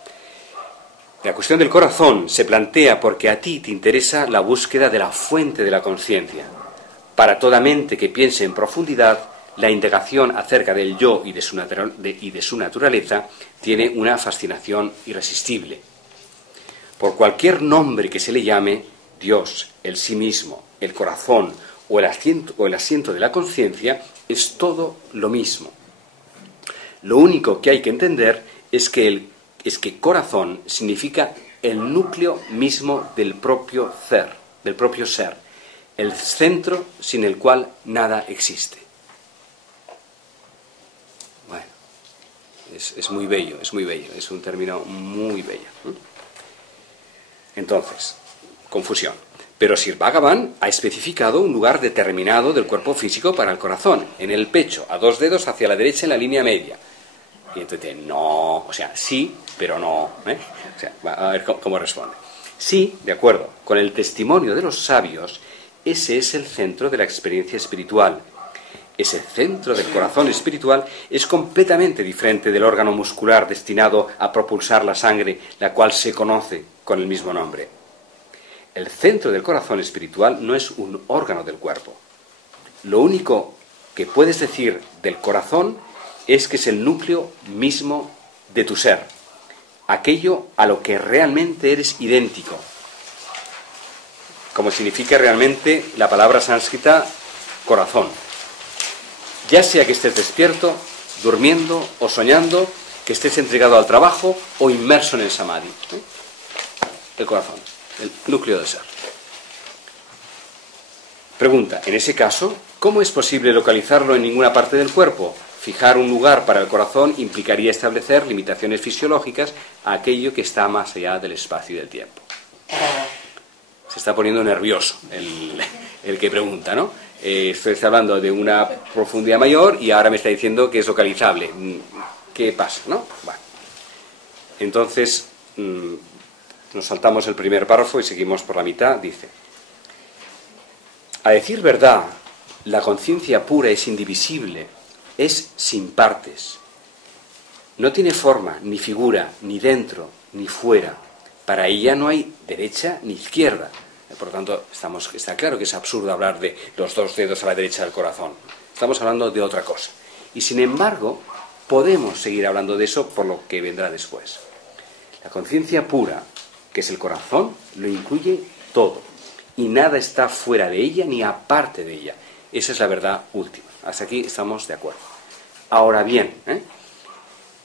La cuestión del corazón se plantea porque a ti te interesa la búsqueda de la fuente de la conciencia. Para toda mente que piense en profundidad, la indagación acerca del yo y de su naturaleza tiene una fascinación irresistible. Por cualquier nombre que se le llame, Dios, el sí mismo, el corazón o el asiento de la conciencia, es todo lo mismo. Lo único que hay que entender es que corazón significa el núcleo mismo del propio ser, el centro sin el cual nada existe. Bueno, es muy bello, es un término muy bello. Entonces, confusión. Pero Sir Bhagavan ha especificado un lugar determinado del cuerpo físico para el corazón, en el pecho, a 2 dedos hacia la derecha en la línea media. Y entonces, no, o sea, sí, pero no. O sea, a ver cómo responde. Sí, de acuerdo, con el testimonio de los sabios, ese es el centro de la experiencia espiritual. Ese centro del corazón espiritual es completamente diferente del órgano muscular destinado a propulsar la sangre, la cual se conoce con el mismo nombre. El centro del corazón espiritual no es un órgano del cuerpo. Lo único que puedes decir del corazón es que es el núcleo mismo de tu ser, aquello a lo que realmente eres idéntico, como significa realmente la palabra sánscrita corazón. Ya sea que estés despierto, durmiendo o soñando, que estés entregado al trabajo o inmerso en el samadhi. El corazón, el núcleo del ser. Pregunta, en ese caso, ¿cómo es posible localizarlo en ninguna parte del cuerpo? Fijar un lugar para el corazón implicaría establecer limitaciones fisiológicas a aquello que está más allá del espacio y del tiempo. Se está poniendo nervioso el que pregunta, ¿no? Estoy hablando de una profundidad mayor y ahora me está diciendo que es localizable. ¿Qué pasa, no? Bueno. Entonces, nos saltamos el primer párrafo y seguimos por la mitad. Dice: a decir verdad, la conciencia pura es indivisible, es sin partes. No tiene forma, ni figura, ni dentro, ni fuera. Para ella no hay derecha ni izquierda. Por lo tanto, está claro que es absurdo hablar de los dos dedos a la derecha del corazón. Estamos hablando de otra cosa. Y sin embargo, podemos seguir hablando de eso por lo que vendrá después. La conciencia pura, que es el corazón, lo incluye todo. Y nada está fuera de ella ni aparte de ella. Esa es la verdad última. Hasta aquí estamos de acuerdo. Ahora bien,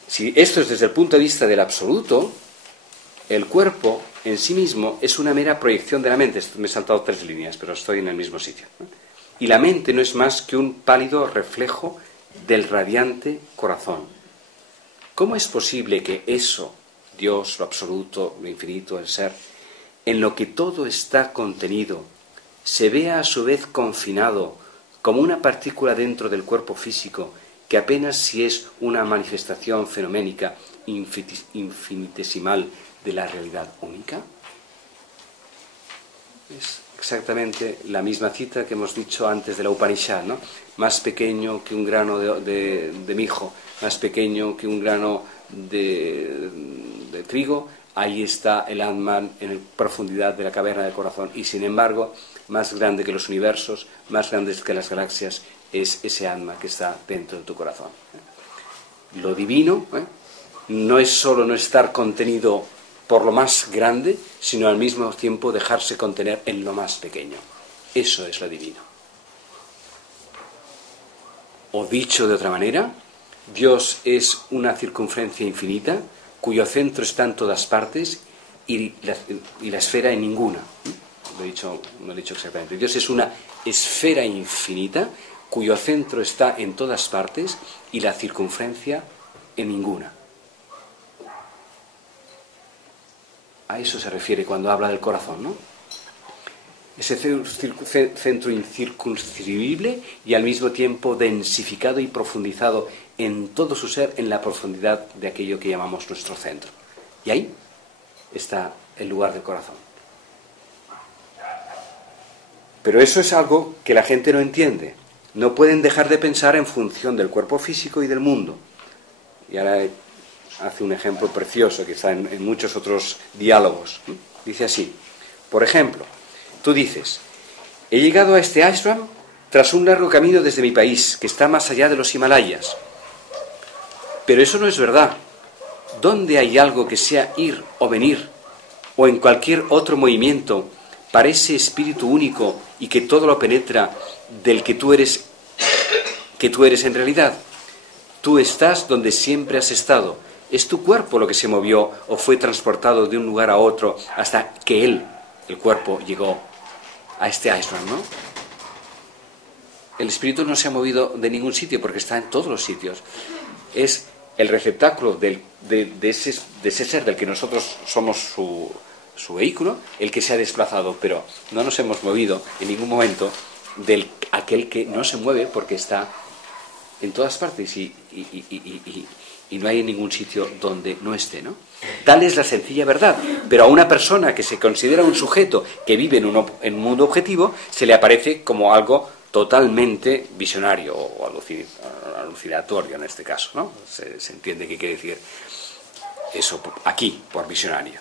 si esto es desde el punto de vista del absoluto, el cuerpo en sí mismo es una mera proyección de la mente. Me he saltado 3 líneas, pero estoy en el mismo sitio. Y la mente no es más que un pálido reflejo del radiante corazón. ¿Cómo es posible que eso, Dios, lo absoluto, lo infinito, el ser, en lo que todo está contenido, se vea a su vez confinado como una partícula dentro del cuerpo físico que apenas si es una manifestación fenoménica infinitesimal de la realidad única? Es exactamente la misma cita que hemos dicho antes de la Upanishad, ¿no? Más pequeño que un grano de mijo, más pequeño que un grano de trigo, ahí está el Atman en la profundidad de la caverna del corazón. Y sin embargo, más grande que los universos, más grandes que las galaxias, es ese Atman que está dentro de tu corazón. Lo divino no es solo no estar contenido por lo más grande, sino al mismo tiempo dejarse contener en lo más pequeño. Eso es lo divino. O dicho de otra manera, Dios es una circunferencia infinita cuyo centro está en todas partes y la esfera en ninguna. No lo he dicho exactamente. Dios es una esfera infinita cuyo centro está en todas partes y la circunferencia en ninguna. A eso se refiere cuando habla del corazón, ¿no? Ese centro incircunscribible y al mismo tiempo densificado y profundizado en todo su ser en la profundidad de aquello que llamamos nuestro centro. Y ahí está el lugar del corazón. Pero eso es algo que la gente no entiende. No pueden dejar de pensar en función del cuerpo físico y del mundo. Y ahora hace un ejemplo precioso que está en muchos otros diálogos. Dice así, por ejemplo, tú dices: he llegado a este ashram tras un largo camino desde mi país, que está más allá de los Himalayas. Pero eso no es verdad. ¿Dónde hay algo que sea ir o venir, o en cualquier otro movimiento, para ese espíritu único y que todo lo penetra del que tú eres en realidad? Tú estás donde siempre has estado. Es tu cuerpo lo que se movió o fue transportado de un lugar a otro hasta que el cuerpo, llegó a este ashram, ¿no? El espíritu no se ha movido de ningún sitio porque está en todos los sitios. Es el receptáculo de ese ser del que nosotros somos su vehículo, el que se ha desplazado, pero no nos hemos movido en ningún momento de aquel que no se mueve porque está en todas partes y no hay ningún sitio donde no esté, ¿no? Tal es la sencilla verdad, pero a una persona que se considera un sujeto que vive en un mundo objetivo se le aparece como algo totalmente visionario o alucinatorio en este caso, ¿no? Se entiende qué quiere decir eso aquí por visionario.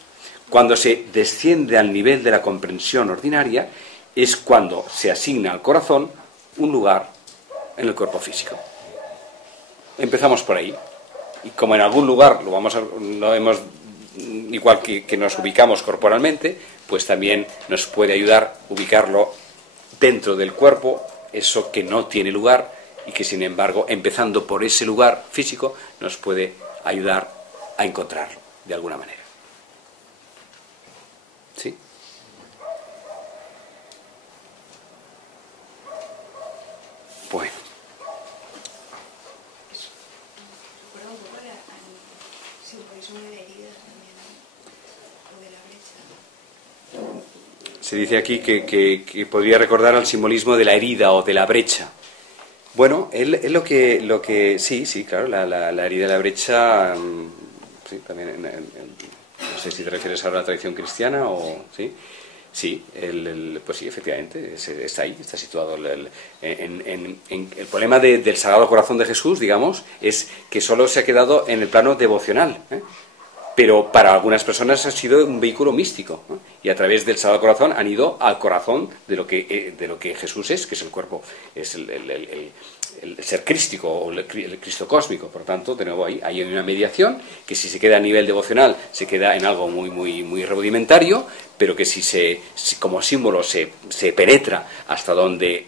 Cuando se desciende al nivel de la comprensión ordinaria es cuando se asigna al corazón un lugar en el cuerpo físico. Empezamos por ahí. y como en algún lugar lo hemos igual que nos ubicamos corporalmente, pues también nos puede ayudar a ubicarlo dentro del cuerpo, eso que no tiene lugar y que sin embargo, empezando por ese lugar físico, nos puede ayudar a encontrarlo de alguna manera. ¿Sí? Bueno. Recuerda un poco al simbolismo de la herida también, o de la brecha. Se dice aquí que podría recordar al simbolismo de la herida o de la brecha. Bueno, es lo que sí, claro, la herida de la brecha, sí, también, no sé si te refieres a la tradición cristiana o, sí. Sí, pues sí, efectivamente, está ahí, está situado. El problema del Sagrado Corazón de Jesús, digamos, es que solo se ha quedado en el plano devocional, pero para algunas personas ha sido un vehículo místico, y a través del Sagrado Corazón han ido al corazón de lo que Jesús es, que es el cuerpo, es el ser crístico o el Cristo cósmico. Por tanto, de nuevo, ahí hay una mediación que si se queda a nivel devocional se queda en algo muy rudimentario, pero que si como símbolo se penetra hasta donde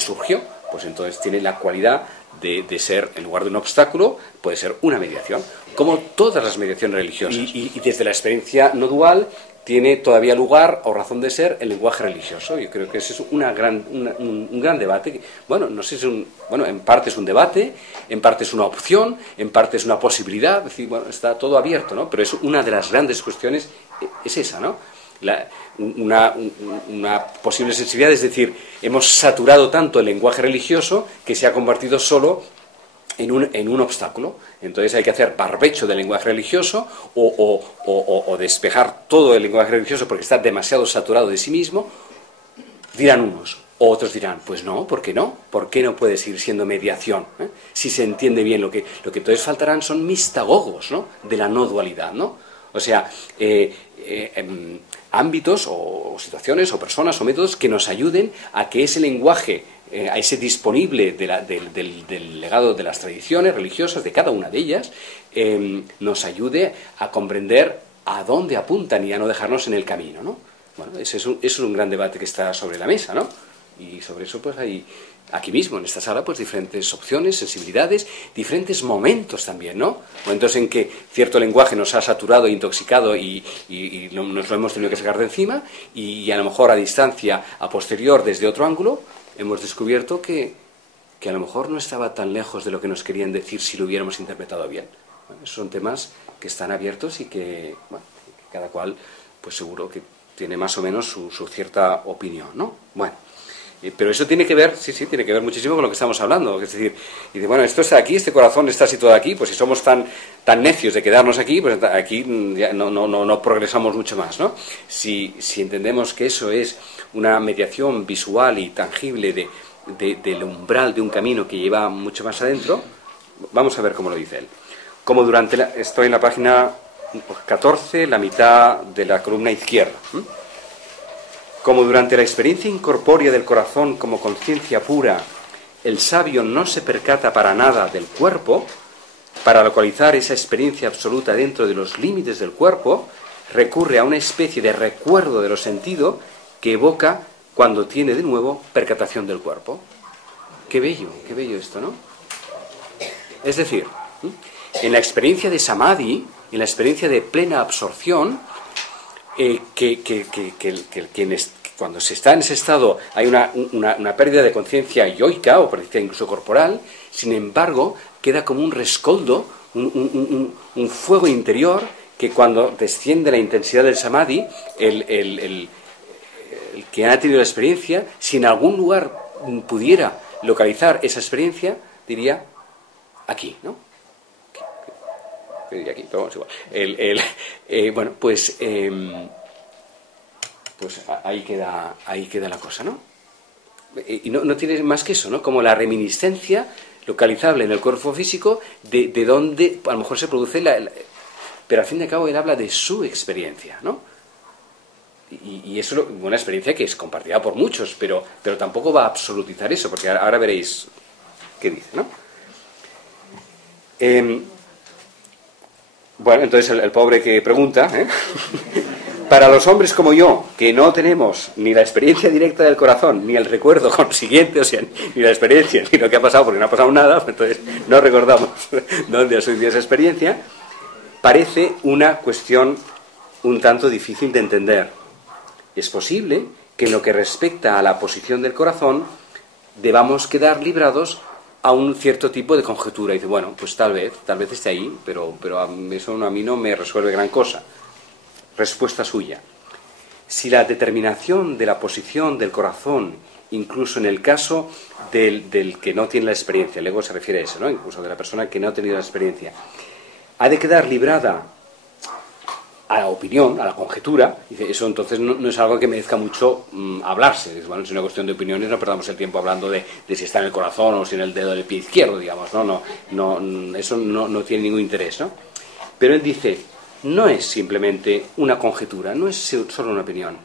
surgió, pues entonces tiene la cualidad de ser, en lugar de un obstáculo, puede ser una mediación, como todas las mediaciones religiosas. Y desde la experiencia no dual tiene todavía lugar o razón de ser el lenguaje religioso. Yo creo que ese es un gran debate. Bueno, no sé si en parte es un debate, en parte es una opción, en parte es una posibilidad. Es decir, bueno, está todo abierto, ¿no? Pero es una de las grandes cuestiones, es esa, ¿no? Una posible sensibilidad, es decir, hemos saturado tanto el lenguaje religioso que se ha convertido solo en un obstáculo. Entonces hay que hacer barbecho del lenguaje religioso o despejar todo el lenguaje religioso porque está demasiado saturado de sí mismo, dirán unos. Otros dirán, pues no, ¿por qué no? ¿Por qué no puede seguir siendo mediación? Si se entiende bien lo que entonces faltarán son mistagogos, ¿no? De la no dualidad, ¿no? O sea, ámbitos o situaciones o personas o métodos que nos ayuden a que ese lenguaje, a ese disponible del legado de las tradiciones religiosas, de cada una de ellas, nos ayude a comprender a dónde apuntan y a no dejarnos en el camino, ¿no? Bueno, eso es un gran debate que está sobre la mesa, ¿no? Y sobre eso pues hay aquí mismo en esta sala pues diferentes opciones, sensibilidades, diferentes momentos también, ¿no? Momentos en que cierto lenguaje nos ha saturado e intoxicado y nos lo hemos tenido que sacar de encima, y a lo mejor a distancia, a posterior, desde otro ángulo, hemos descubierto que a lo mejor no estaba tan lejos de lo que nos querían decir si lo hubiéramos interpretado bien. Bueno, esos son temas que están abiertos y que, bueno, cada cual pues seguro que tiene más o menos su cierta opinión, ¿no? Bueno, pero eso tiene que ver, sí, tiene que ver muchísimo con lo que estamos hablando. Es decir, y bueno, esto está aquí, este corazón está situado aquí, pues si somos tan necios de quedarnos aquí, pues aquí ya no progresamos mucho más, ¿no? Si entendemos que eso es una mediación visual y tangible del umbral de un camino que lleva mucho más adentro, vamos a ver cómo lo dice él. Como estoy en la página 14, la mitad de la columna izquierda. Como durante la experiencia incorpórea del corazón como conciencia pura, el sabio no se percata para nada del cuerpo, para localizar esa experiencia absoluta dentro de los límites del cuerpo, recurre a una especie de recuerdo de lo sentido que evoca cuando tiene de nuevo percatación del cuerpo. Qué bello esto, ¿no? Es decir, en la experiencia de samadhi, en la experiencia de plena absorción, cuando se está en ese estado hay una pérdida de conciencia yoica o pérdida incluso corporal, sin embargo queda como un rescoldo, un fuego interior que cuando desciende la intensidad del samadhi, el que ha tenido la experiencia, si en algún lugar pudiera localizar esa experiencia, diría aquí, ¿no? Diría aquí, pero bueno, es igual. Bueno, pues ahí queda la cosa, ¿no? Y no tiene más que eso, ¿no? Como la reminiscencia localizable en el cuerpo físico de donde a lo mejor se produce pero al fin y al cabo él habla de su experiencia, ¿no? Y eso es una experiencia que es compartida por muchos, pero tampoco va a absolutizar eso, porque ahora veréis qué dice, ¿no? Bueno, entonces el pobre que pregunta, para los hombres como yo, que no tenemos ni la experiencia directa del corazón, ni el recuerdo consiguiente, o sea, ni la experiencia, ni lo que ha pasado, porque no ha pasado nada, entonces no recordamos dónde ha sucedido esa experiencia, parece una cuestión un tanto difícil de entender. Es posible que en lo que respecta a la posición del corazón debamos quedar librados a un cierto tipo de conjetura. Y dice, bueno, pues tal vez esté ahí, pero eso a mí no me resuelve gran cosa. Respuesta suya. Si la determinación de la posición del corazón, incluso en el caso del que no tiene la experiencia, luego se refiere a eso, ¿no? Incluso de la persona que no ha tenido la experiencia, ha de quedar librada a la opinión, a la conjetura, dice, eso entonces no es algo que merezca mucho hablarse. Dice, bueno, es una cuestión de opiniones, no perdamos el tiempo hablando de si está en el corazón o si en el dedo del pie izquierdo, digamos, eso no tiene ningún interés, ¿no? Pero él dice, no es simplemente una conjetura, no es solo una opinión,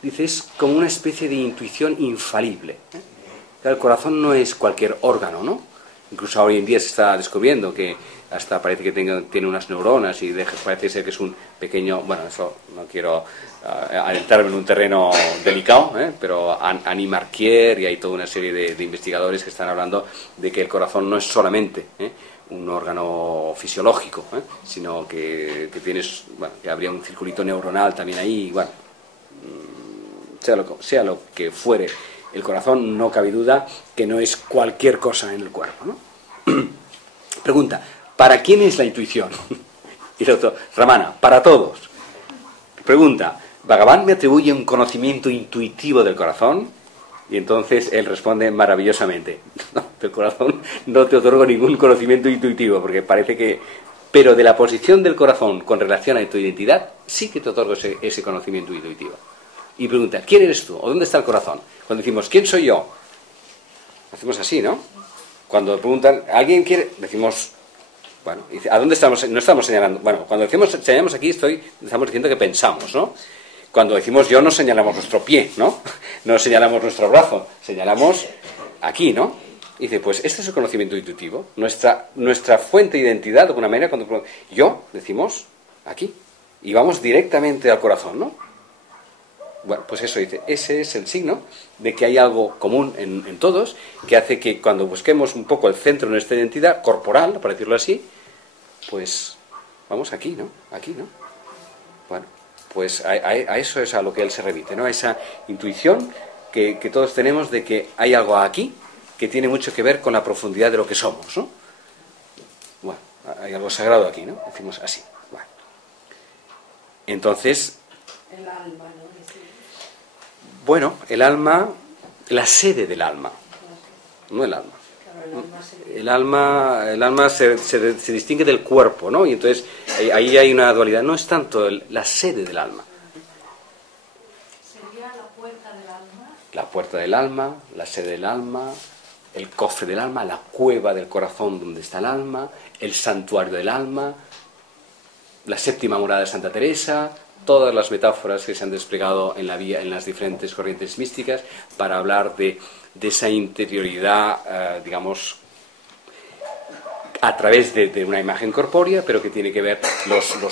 dice, es como una especie de intuición infalible, ¿eh? El corazón no es cualquier órgano, ¿no? Incluso hoy en día se está descubriendo que hasta parece que tiene unas neuronas y parece ser que es un pequeño... Bueno, eso no quiero adentrarme en un terreno delicado, pero Annie Marquier y hay toda una serie de investigadores que están hablando de que el corazón no es solamente un órgano fisiológico, sino que tienes, bueno, que habría un circulito neuronal también ahí, y bueno, sea lo que fuere, el corazón no cabe duda que no es cualquier cosa en el cuerpo, ¿no? Pregunta, ¿para quién es la intuición? Y el otro, Ramana, para todos. Pregunta, ¿Bhagavan me atribuye un conocimiento intuitivo del corazón? Y entonces él responde maravillosamente, no, del corazón no te otorgo ningún conocimiento intuitivo, porque parece que... Pero de la posición del corazón con relación a tu identidad, sí que te otorgo ese conocimiento intuitivo. Y pregunta, ¿quién eres tú? ¿O dónde está el corazón? Cuando decimos, ¿quién soy yo? Hacemos así, ¿no? Cuando preguntan, ¿alguien quiere? Decimos, bueno, ¿a dónde estamos? No estamos señalando. Bueno, cuando decimos señalamos aquí, estamos diciendo que pensamos, ¿no? Cuando decimos yo, no señalamos nuestro pie, ¿no? No señalamos nuestro brazo, señalamos aquí, ¿no? Y dice, pues este es el conocimiento intuitivo. Nuestra fuente de identidad, de alguna manera, cuando yo, decimos aquí. Y vamos directamente al corazón, ¿no? Bueno, pues eso dice, ese es el signo de que hay algo común en todos, que hace que cuando busquemos un poco el centro de nuestra identidad corporal, para decirlo así, pues vamos aquí, ¿no? Aquí, ¿no? Bueno, pues a eso es a lo que él se remite, ¿no? A esa intuición que todos tenemos de que hay algo aquí que tiene mucho que ver con la profundidad de lo que somos, ¿no? Bueno, hay algo sagrado aquí, ¿no? Decimos así. Bueno. Entonces... El alma, ¿no? Bueno, el alma, la sede del alma, no el alma. El alma se distingue del cuerpo, ¿no? Y entonces ahí hay una dualidad. No es tanto la sede del alma. ¿Sería la puerta del alma? La puerta del alma, la sede del alma, el cofre del alma, la cueva del corazón donde está el alma, el santuario del alma, la séptima morada de Santa Teresa... Todas las metáforas que se han desplegado en las diferentes corrientes místicas para hablar de esa interioridad, digamos, a través de una imagen corpórea, pero que tiene que ver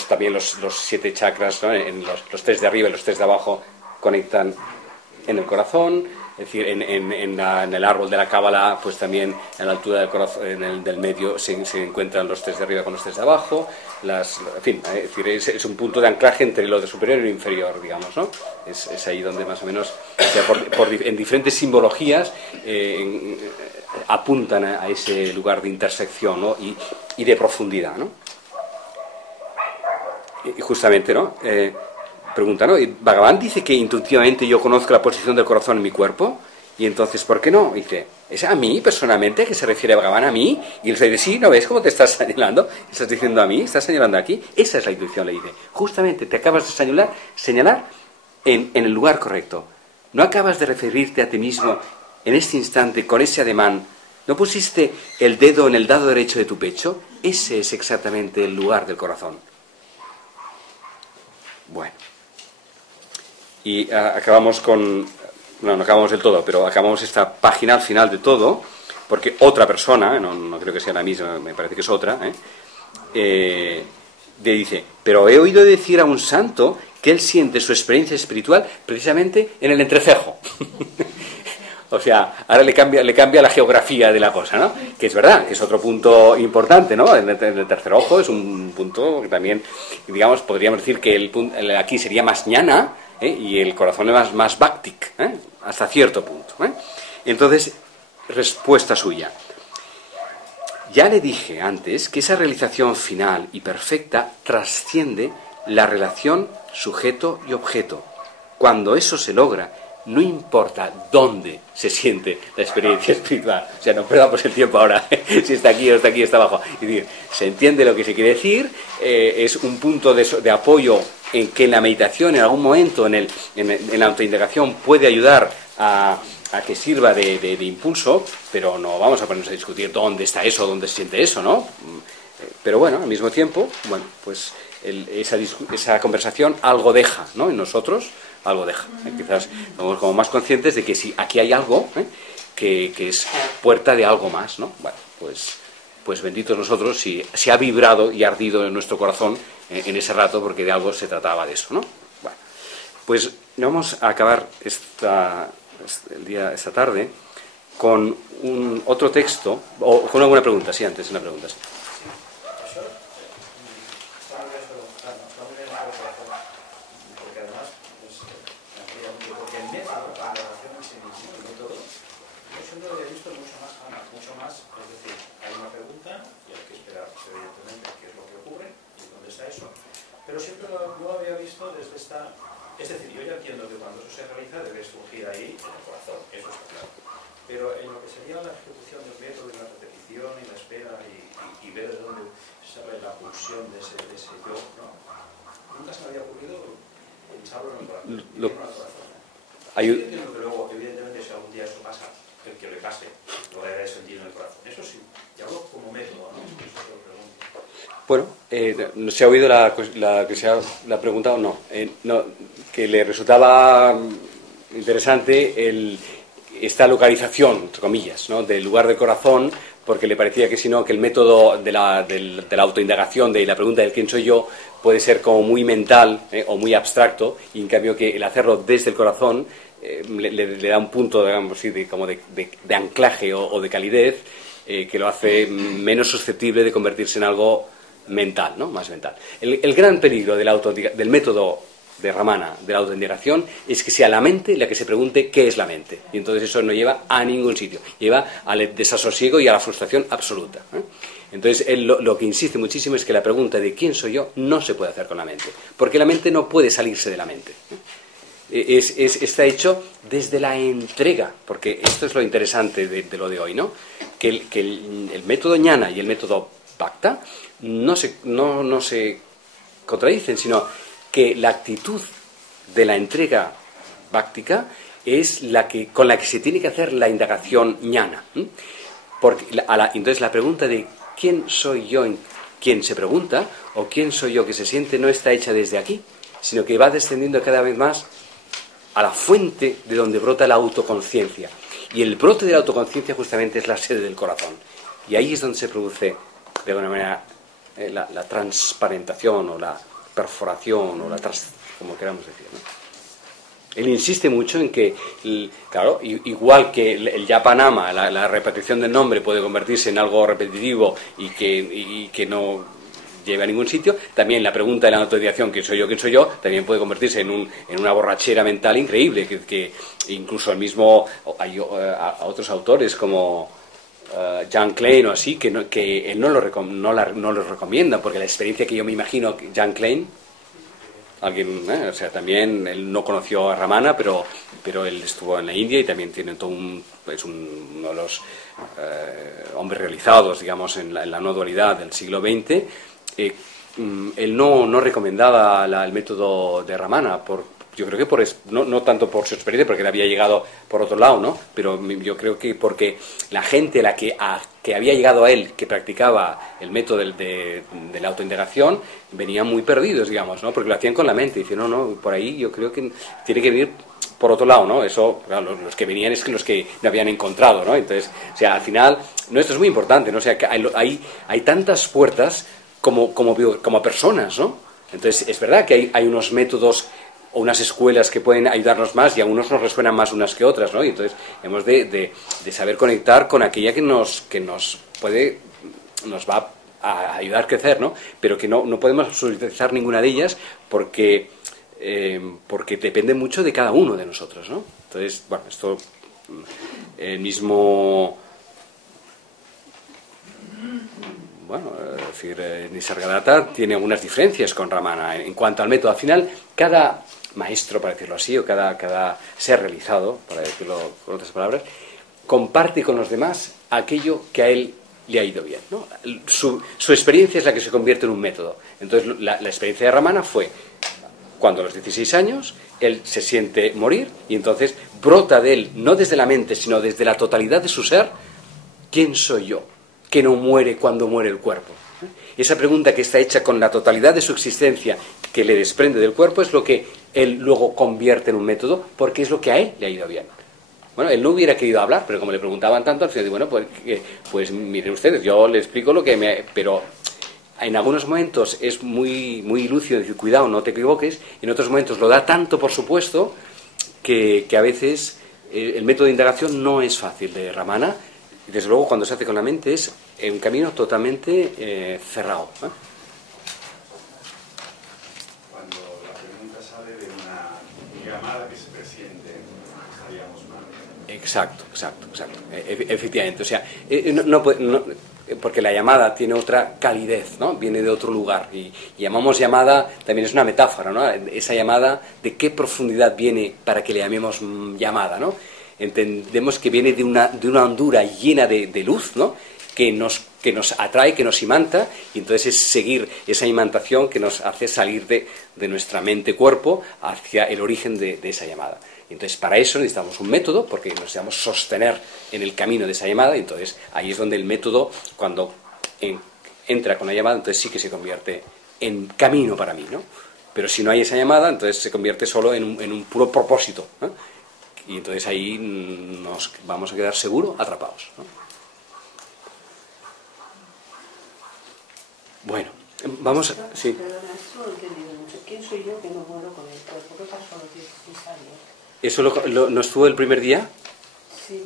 también los 7 chakras, ¿no? En los 3 de arriba y los 3 de abajo conectan en el corazón. Es decir, en el árbol de la Cábala, pues también a la altura del corazón, del medio, se encuentran los 3 de arriba con los 3 de abajo. En fin, es decir, es un punto de anclaje entre lo de superior y lo inferior, digamos, ¿no? Es ahí donde más o menos, en diferentes simbologías, apuntan a ese lugar de intersección, ¿no? y de profundidad, ¿no? Y justamente, ¿no? Pregunta, ¿no? Bhagavan dice que intuitivamente yo conozco la posición del corazón en mi cuerpo, y entonces, ¿por qué no? Dice, ¿es a mí personalmente? ¿A qué se refiere Bhagavan? ¿A mí? Y él dice, sí, ¿no ves cómo te estás señalando? ¿Estás diciendo a mí? ¿Estás señalando aquí? Esa es la intuición, le dice. Justamente te acabas de señalar en el lugar correcto. ¿No acabas de referirte a ti mismo en este instante con ese ademán? ¿No pusiste el dedo en el lado derecho de tu pecho? Ese es exactamente el lugar del corazón. Bueno. Y acabamos con... No acabamos del todo, pero acabamos esta página al final de todo, porque otra persona, no creo que sea la misma, me parece que es otra, le dice, pero he oído decir a un santo que él siente su experiencia espiritual precisamente en el entrecejo. O sea, ahora le cambia la geografía de la cosa, ¿no? Que es verdad, que es otro punto importante, ¿no? El tercer ojo es un punto que también, digamos, podríamos decir que aquí sería más jnana, y el corazón es más bhaktic, hasta cierto punto. Entonces, respuesta suya. Ya le dije antes que esa realización final y perfecta trasciende la relación sujeto y objeto. Cuando eso se logra, no importa dónde se siente la experiencia espiritual. O sea, no perdamos el tiempo ahora, si está aquí o está aquí, está abajo. Es decir, se entiende lo que se quiere decir, es un punto de apoyo en que en la meditación, en algún momento, en la autoindagación, puede ayudar a que sirva de impulso, pero no vamos a ponernos a discutir dónde está eso, dónde se siente eso, ¿no? Pero bueno, al mismo tiempo, bueno, pues esa conversación algo deja, ¿no? En nosotros algo deja. Quizás somos como más conscientes de que si aquí hay algo, que es puerta de algo más, ¿no? Bueno, pues benditos nosotros si se ha vibrado y ardido en nuestro corazón en ese rato, porque de algo se trataba de eso, ¿no? Bueno, pues vamos a acabar esta tarde con otro texto, o con alguna pregunta, sí, antes una pregunta, sí. Pero siempre no lo había visto desde esta... Es decir, yo ya entiendo que cuando eso se realiza debe surgir ahí en el corazón, eso está claro. Pero en lo que sería la ejecución del método, y la repetición y la espera y ver de dónde sale la pulsión de ese yo, ¿no? Nunca se me había ocurrido pensarlo en el corazón. Yo entiendo que luego, evidentemente, si algún día eso pasa, el que le pase, lo debe sentir en el corazón. Eso sí, y hablo como método, ¿no? Eso te lo pregunto. Bueno, ¿se ha oído la pregunta o no? Que le resultaba interesante esta localización, entre comillas, ¿no? Del lugar del corazón, porque le parecía que si no, que el método de la autoindagación, de la pregunta del quién soy yo, puede ser como muy mental o muy abstracto, y en cambio que el hacerlo desde el corazón le da un punto, digamos, como de anclaje o de calidez, que lo hace menos susceptible de convertirse en algo mental, ¿no? Más mental. El gran peligro del método de Ramana, de la autoindagación, es que sea la mente la que se pregunte qué es la mente. Y entonces eso no lleva a ningún sitio. Lleva al desasosiego y a la frustración absoluta. Entonces él lo que insiste muchísimo es que la pregunta de quién soy yo no se puede hacer con la mente. Porque la mente no puede salirse de la mente. Está hecho desde la entrega. Porque esto es lo interesante de lo de hoy, ¿no? Que el método jnana y el método bhakta no se contradicen, sino que la actitud de la entrega bháctica es con la que se tiene que hacer la indagación jnana. Porque entonces la pregunta de quién soy yo, quien se pregunta, o quién soy yo que se siente, no está hecha desde aquí, sino que va descendiendo cada vez más a la fuente de donde brota la autoconciencia. Y el brote de la autoconciencia justamente es la sede del corazón. Y ahí es donde se produce, de alguna manera, la transparentación o la perforación o como queramos decir, ¿no? Él insiste mucho en que, claro, igual que el yapanama, la repetición del nombre puede convertirse en algo repetitivo y que no lleve a ningún sitio, también la pregunta de la autodidación, ¿quién soy yo?, también puede convertirse en una borrachera mental increíble, que incluso hay a otros autores como Jan Klein o así, que él no lo recomienda, porque la experiencia que yo me imagino, Jan Klein, o sea, también él no conoció a Ramana, pero él estuvo en la India y también tiene es uno de los hombres realizados, digamos, en la no dualidad del siglo XX. Él no recomendaba el método de Ramana, yo creo que no tanto por su experiencia, porque él había llegado por otro lado, ¿no? Pero yo creo que porque la gente que había llegado a él, que practicaba el método de la autoindagación, venían muy perdidos, digamos, ¿no? Porque lo hacían con la mente. Dicen, no, por ahí yo creo que tiene que venir por otro lado, ¿no? Eso, claro, los que venían es que los que no habían encontrado, ¿no? Entonces, o sea, al final, esto es muy importante, ¿no? O sea, que hay tantas puertas como personas, ¿no? Entonces, es verdad que hay unos métodos o unas escuelas que pueden ayudarnos más y a unos nos resuenan más unas que otras, ¿no? Y entonces hemos de saber conectar con aquella que nos va a ayudar a crecer, ¿no? Pero que no podemos absolutizar ninguna de ellas porque depende mucho de cada uno de nosotros, ¿no? Entonces, bueno, esto el mismo... Bueno, es decir, Nisargadatta tiene algunas diferencias con Ramana en cuanto al método. Al final, cada maestro, para decirlo así, o cada ser realizado, para decirlo con otras palabras, comparte con los demás aquello que a él le ha ido bien, ¿no? Su experiencia es la que se convierte en un método. Entonces, la experiencia de Ramana fue cuando a los 16 años él se siente morir y entonces brota de él, no desde la mente, sino desde la totalidad de su ser, ¿quién soy yo? Que no muere cuando muere el cuerpo. Esa pregunta que está hecha con la totalidad de su existencia que le desprende del cuerpo es lo que él luego convierte en un método porque es lo que a él le ha ido bien. Bueno, él no hubiera querido hablar, pero como le preguntaban tanto, al final, bueno, pues miren ustedes, yo le explico lo que me... Pero en algunos momentos es muy lúcido decir, cuidado, no te equivoques, y en otros momentos lo da tanto por supuesto que a veces el método de indagación no es fácil de Ramana. Y desde luego cuando se hace con la mente es un camino totalmente cerrado, ¿eh? Cuando la pregunta sale de una llamada que se presiente, estaríamos mal. Exacto. Efectivamente, o sea, porque la llamada tiene otra calidez, ¿no? Viene de otro lugar y llamamos llamada, también es una metáfora, ¿no? Esa llamada, ¿de qué profundidad viene para que le llamemos llamada, ¿no? Entendemos que viene de una hondura llena de luz, ¿no? que nos atrae, que nos imanta, y entonces es seguir esa imantación que nos hace salir de nuestra mente-cuerpo hacia el origen de esa llamada. Y entonces para eso necesitamos un método, porque nos necesitamos sostener en el camino de esa llamada, y entonces ahí es donde el método, cuando entra con la llamada, entonces sí que se convierte en camino para mí, ¿no? Pero si no hay esa llamada, entonces se convierte solo en un puro propósito, ¿no? Y entonces ahí nos vamos a quedar seguro atrapados, ¿no? Bueno, vamos a... Sí. Perdona, esto no he entendido mucho. ¿Quién soy yo que no muero con el cuerpo? ¿Qué pasó a los 16 años? ¿Eso no estuvo el primer día? Sí,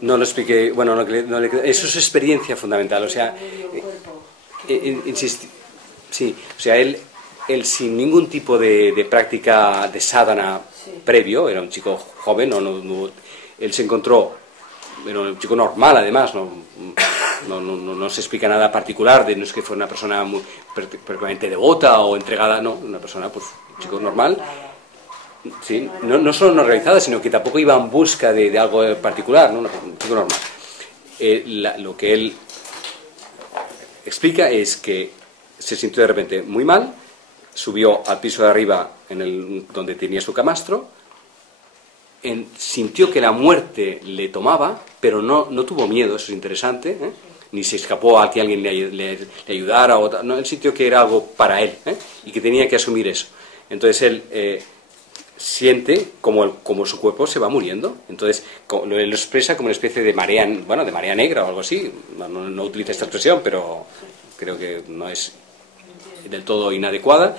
no lo expliqué. Bueno, eso es su experiencia fundamental. O sea, sí, o sea, él sin ningún tipo de práctica de sadhana previo, era un chico joven, él se encontró, era un chico normal además, no se explica nada particular, no es que fuera una persona muy perfectamente devota o entregada, no, una persona, pues, un chico normal, sí, no solo no realizada, sino que tampoco iba en busca de algo particular, ¿no? Un chico normal. Lo que él explica es que se sintió de repente muy mal, subió al piso de arriba donde tenía su camastro, sintió que la muerte le tomaba, pero no tuvo miedo, eso es interesante, ¿eh? Ni se escapó a que alguien le ayudara, no, él sintió que era algo para él, ¿eh? Y que tenía que asumir eso. Entonces él siente como su cuerpo se va muriendo, entonces lo expresa como una especie de marea, de marea negra o algo así, no utiliza esta expresión, pero creo que no es del todo inadecuada,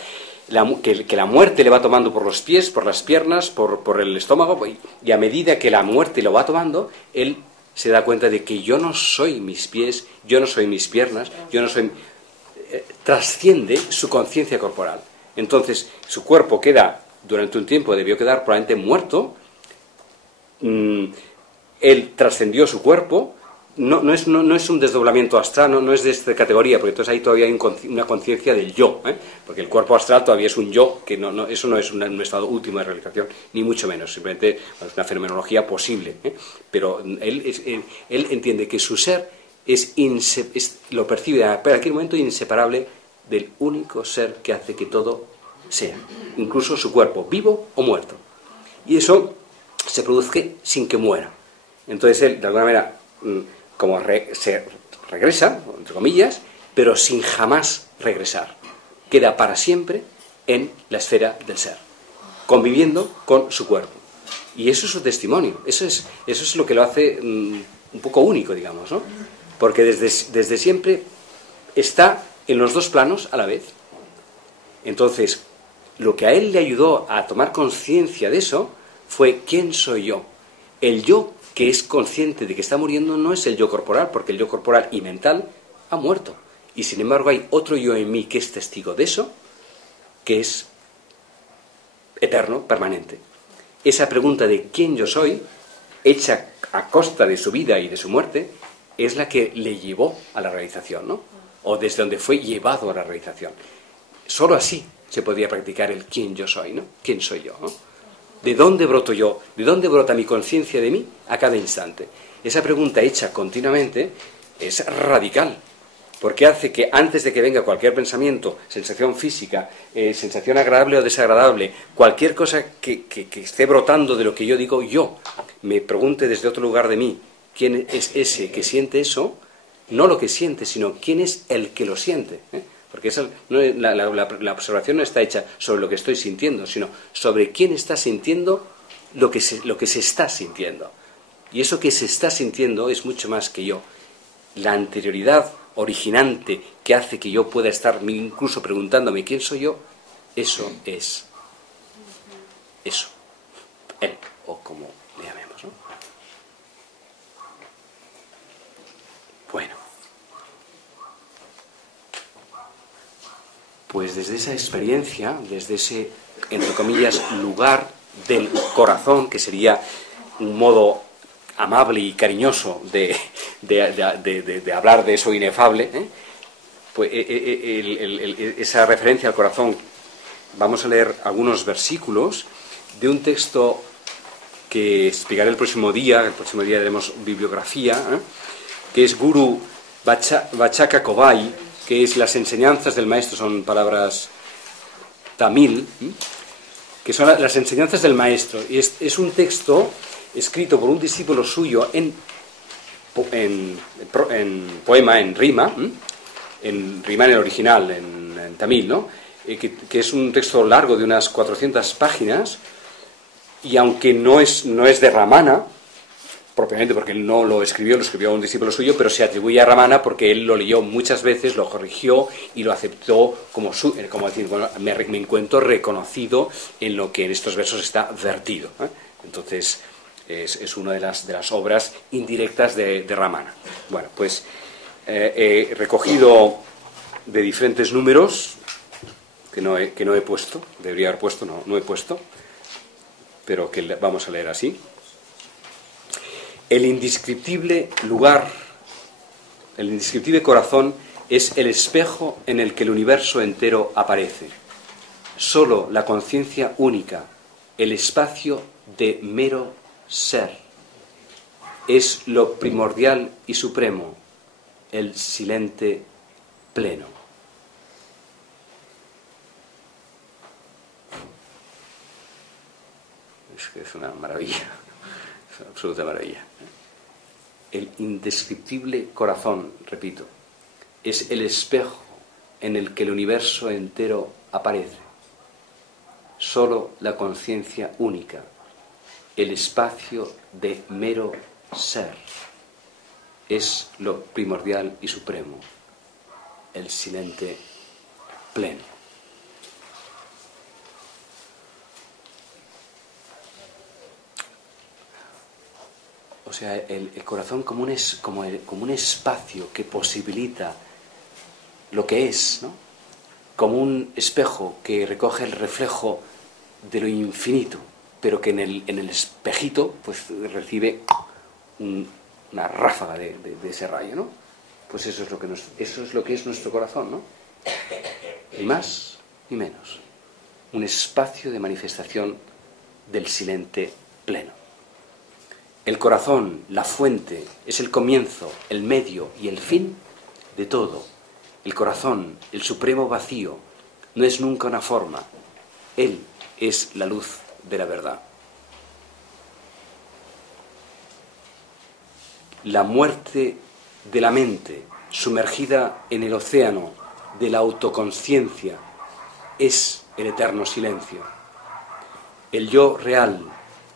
que la muerte le va tomando por los pies, por las piernas, por el estómago, y a medida que la muerte lo va tomando, él se da cuenta de que yo no soy mis pies, yo no soy mis piernas, yo no soy... trasciende su conciencia corporal. Entonces su cuerpo queda, durante un tiempo debió quedar probablemente muerto, él trascendió su cuerpo. No es un desdoblamiento astral, no es de esta categoría, porque entonces ahí todavía hay una conciencia del yo, ¿eh? Porque el cuerpo astral todavía es un yo, que eso no es un estado último de realización, ni mucho menos, simplemente es una fenomenología posible, ¿eh? Pero él entiende que su ser lo percibe a aquel momento inseparable del único ser que hace que todo sea, incluso su cuerpo, vivo o muerto. Y eso se produce sin que muera. Entonces él, de alguna manera, se regresa, entre comillas, pero sin jamás regresar. Queda para siempre en la esfera del ser, conviviendo con su cuerpo. Y eso es su testimonio, eso es lo que lo hace un poco único, digamos, ¿no? Porque desde siempre está en los dos planos a la vez. Entonces, lo que a él le ayudó a tomar conciencia de eso fue ¿quién soy yo? El yo que es consciente de que está muriendo no es el yo corporal, porque el yo corporal y mental ha muerto. Y sin embargo hay otro yo en mí que es testigo de eso, que es eterno, permanente. Esa pregunta de quién yo soy, hecha a costa de su vida y de su muerte, es la que le llevó a la realización, ¿no? O desde donde fue llevado a la realización. Solo así se podría practicar el quién yo soy, ¿no? ¿Quién soy yo, no? ¿De dónde broto yo? ¿De dónde brota mi conciencia de mí a cada instante? Esa pregunta hecha continuamente es radical, porque hace que antes de que venga cualquier pensamiento, sensación física, sensación agradable o desagradable, cualquier cosa que esté brotando de lo que yo digo, yo me pregunte desde otro lugar de mí, ¿quién es ese que siente eso? No lo que siente, sino quién es el que lo siente, ¿eh? Porque la observación no está hecha sobre lo que estoy sintiendo, sino sobre quién está sintiendo lo que se está sintiendo. Y eso que se está sintiendo es mucho más que yo. La anterioridad originante que hace que yo pueda estar incluso preguntándome quién soy yo, eso es eso, él, o como le llamemos, ¿no? Bueno, pues desde esa experiencia, desde ese, entre comillas, lugar del corazón, que sería un modo amable y cariñoso de hablar de eso inefable, pues esa referencia al corazón, vamos a leer algunos versículos de un texto que explicaré el próximo día haremos bibliografía, que es Guru Vachaka Kovai, que es las enseñanzas del maestro, son palabras tamil, que son las enseñanzas del maestro, y es un texto escrito por un discípulo suyo en poema, en rima en el original, en tamil, ¿no? Que es un texto largo de unas 400 páginas, y aunque no es de Ramana, propiamente porque él no lo escribió un discípulo suyo, pero se atribuye a Ramana porque él lo leyó muchas veces, lo corrigió y lo aceptó como decir, bueno, me encuentro reconocido en lo que en estos versos está vertido, ¿eh? Entonces es una de las obras indirectas de Ramana. Bueno, pues he recogido de diferentes números que no he puesto, debería haber puesto, no he puesto, pero que vamos a leer así. El indescriptible lugar, el indescriptible corazón es el espejo en el que el universo entero aparece. Solo la conciencia única, el espacio de mero ser, es lo primordial y supremo, el silente pleno. Es una maravilla, es una absoluta maravilla. El indescriptible corazón, repito, es el espejo en el que el universo entero aparece. Solo la conciencia única, el espacio de mero ser, es lo primordial y supremo, el silente pleno. O sea, el corazón como un espacio que posibilita lo que es, ¿no? Como un espejo que recoge el reflejo de lo infinito, pero que en el espejito pues recibe una ráfaga de ese rayo, ¿no? Pues eso es lo que es nuestro corazón, ¿no? Ni más ni menos. Un espacio de manifestación del silente pleno. El corazón, la fuente, es el comienzo, el medio y el fin de todo. El corazón, el supremo vacío, no es nunca una forma. Él es la luz de la verdad. La muerte de la mente, sumergida en el océano de la autoconsciencia, es el eterno silencio. El yo real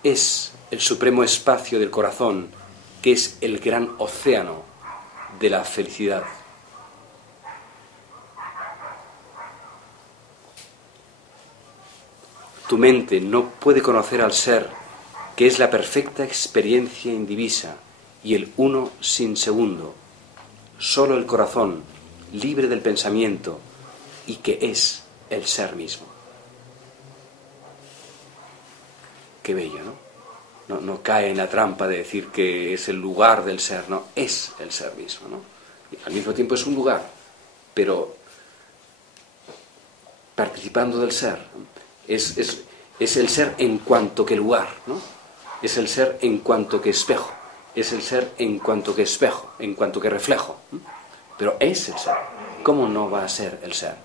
es el supremo espacio del corazón, que es el gran océano de la felicidad. Tu mente no puede conocer al ser, que es la perfecta experiencia indivisa y el uno sin segundo. Solo el corazón, libre del pensamiento y que es el ser mismo. Qué bello, ¿no? No cae en la trampa de decir que es el lugar del ser, no, es el ser mismo, ¿no? Y al mismo tiempo es un lugar, pero participando del ser, ¿no? Es el ser en cuanto que lugar, ¿no? Es el ser en cuanto que espejo, es el ser en cuanto que espejo, en cuanto que reflejo, ¿no? Pero es el ser. ¿Cómo no va a ser el ser?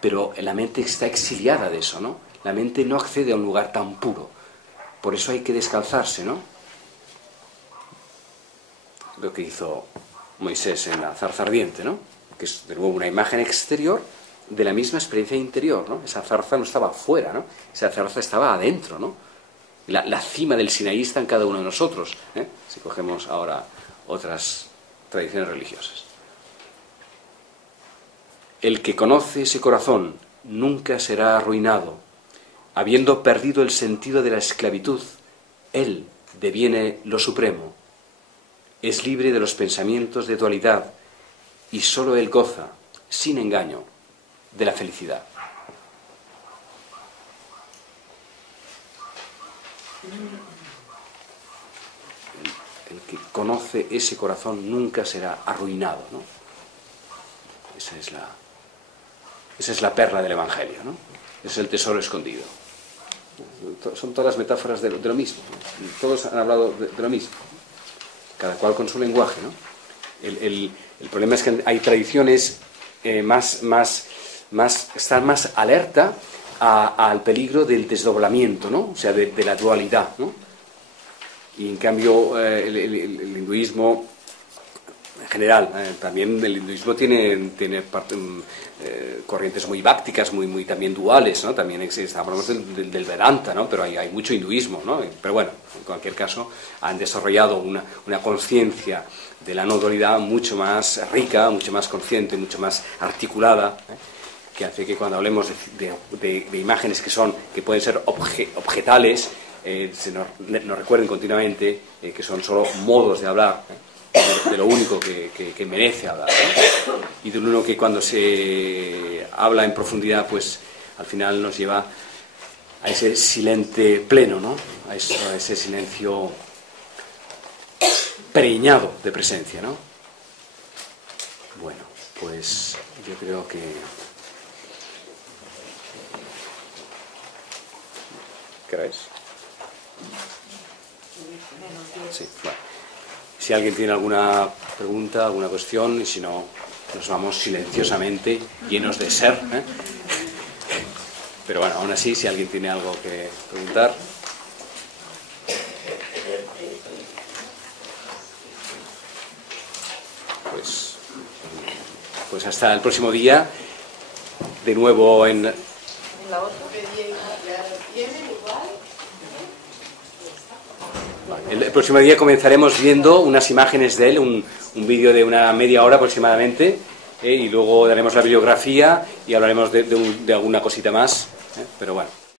Pero la mente está exiliada de eso, ¿no? La mente no accede a un lugar tan puro. Por eso hay que descalzarse, ¿no? Lo que hizo Moisés en la zarza ardiente, ¿no? Que es de nuevo una imagen exterior de la misma experiencia interior, ¿no? Esa zarza no estaba afuera, ¿no? Esa zarza estaba adentro, ¿no? La cima del Sinaí está en cada uno de nosotros, ¿eh? Si cogemos ahora otras tradiciones religiosas. El que conoce ese corazón nunca será arruinado. Habiendo perdido el sentido de la esclavitud, él deviene lo supremo. Es libre de los pensamientos de dualidad y solo él goza, sin engaño, de la felicidad. El que conoce ese corazón nunca será arruinado, ¿no? Esa es la perla del Evangelio, ¿no? Es el tesoro escondido. Son todas metáforas de lo mismo, ¿no? Todos han hablado de lo mismo, cada cual con su lenguaje, ¿no? El problema es que hay tradiciones están más alerta al peligro del desdoblamiento, ¿no? O sea, de la dualidad, ¿no? Y en cambio el hinduismo en general, también el hinduismo tiene corrientes muy bácticas, muy también duales, ¿no? También hablamos del Vedanta, ¿no? Pero hay mucho hinduismo, ¿no? Pero bueno, en cualquier caso han desarrollado una conciencia de la no dualidad mucho más rica, mucho más consciente, mucho más articulada, ¿eh? Que hace que cuando hablemos de imágenes que pueden ser objetales, nos recuerden continuamente que son solo modos de hablar, de lo único que merece hablar, ¿no? Y de lo único que cuando se habla en profundidad, pues al final nos lleva a ese silente pleno, ¿no? A ese silencio preñado de presencia, ¿no? Bueno, pues yo creo que... ¿Qué hora es? Sí, bueno. Si alguien tiene alguna pregunta, alguna cuestión, y si no, nos vamos silenciosamente, llenos de ser, ¿eh? Pero bueno, aún así, si alguien tiene algo que preguntar... Pues hasta el próximo día, de nuevo en... El próximo día comenzaremos viendo unas imágenes de él, un vídeo de una media hora aproximadamente, y luego daremos la bibliografía y hablaremos de alguna cosita más, pero bueno.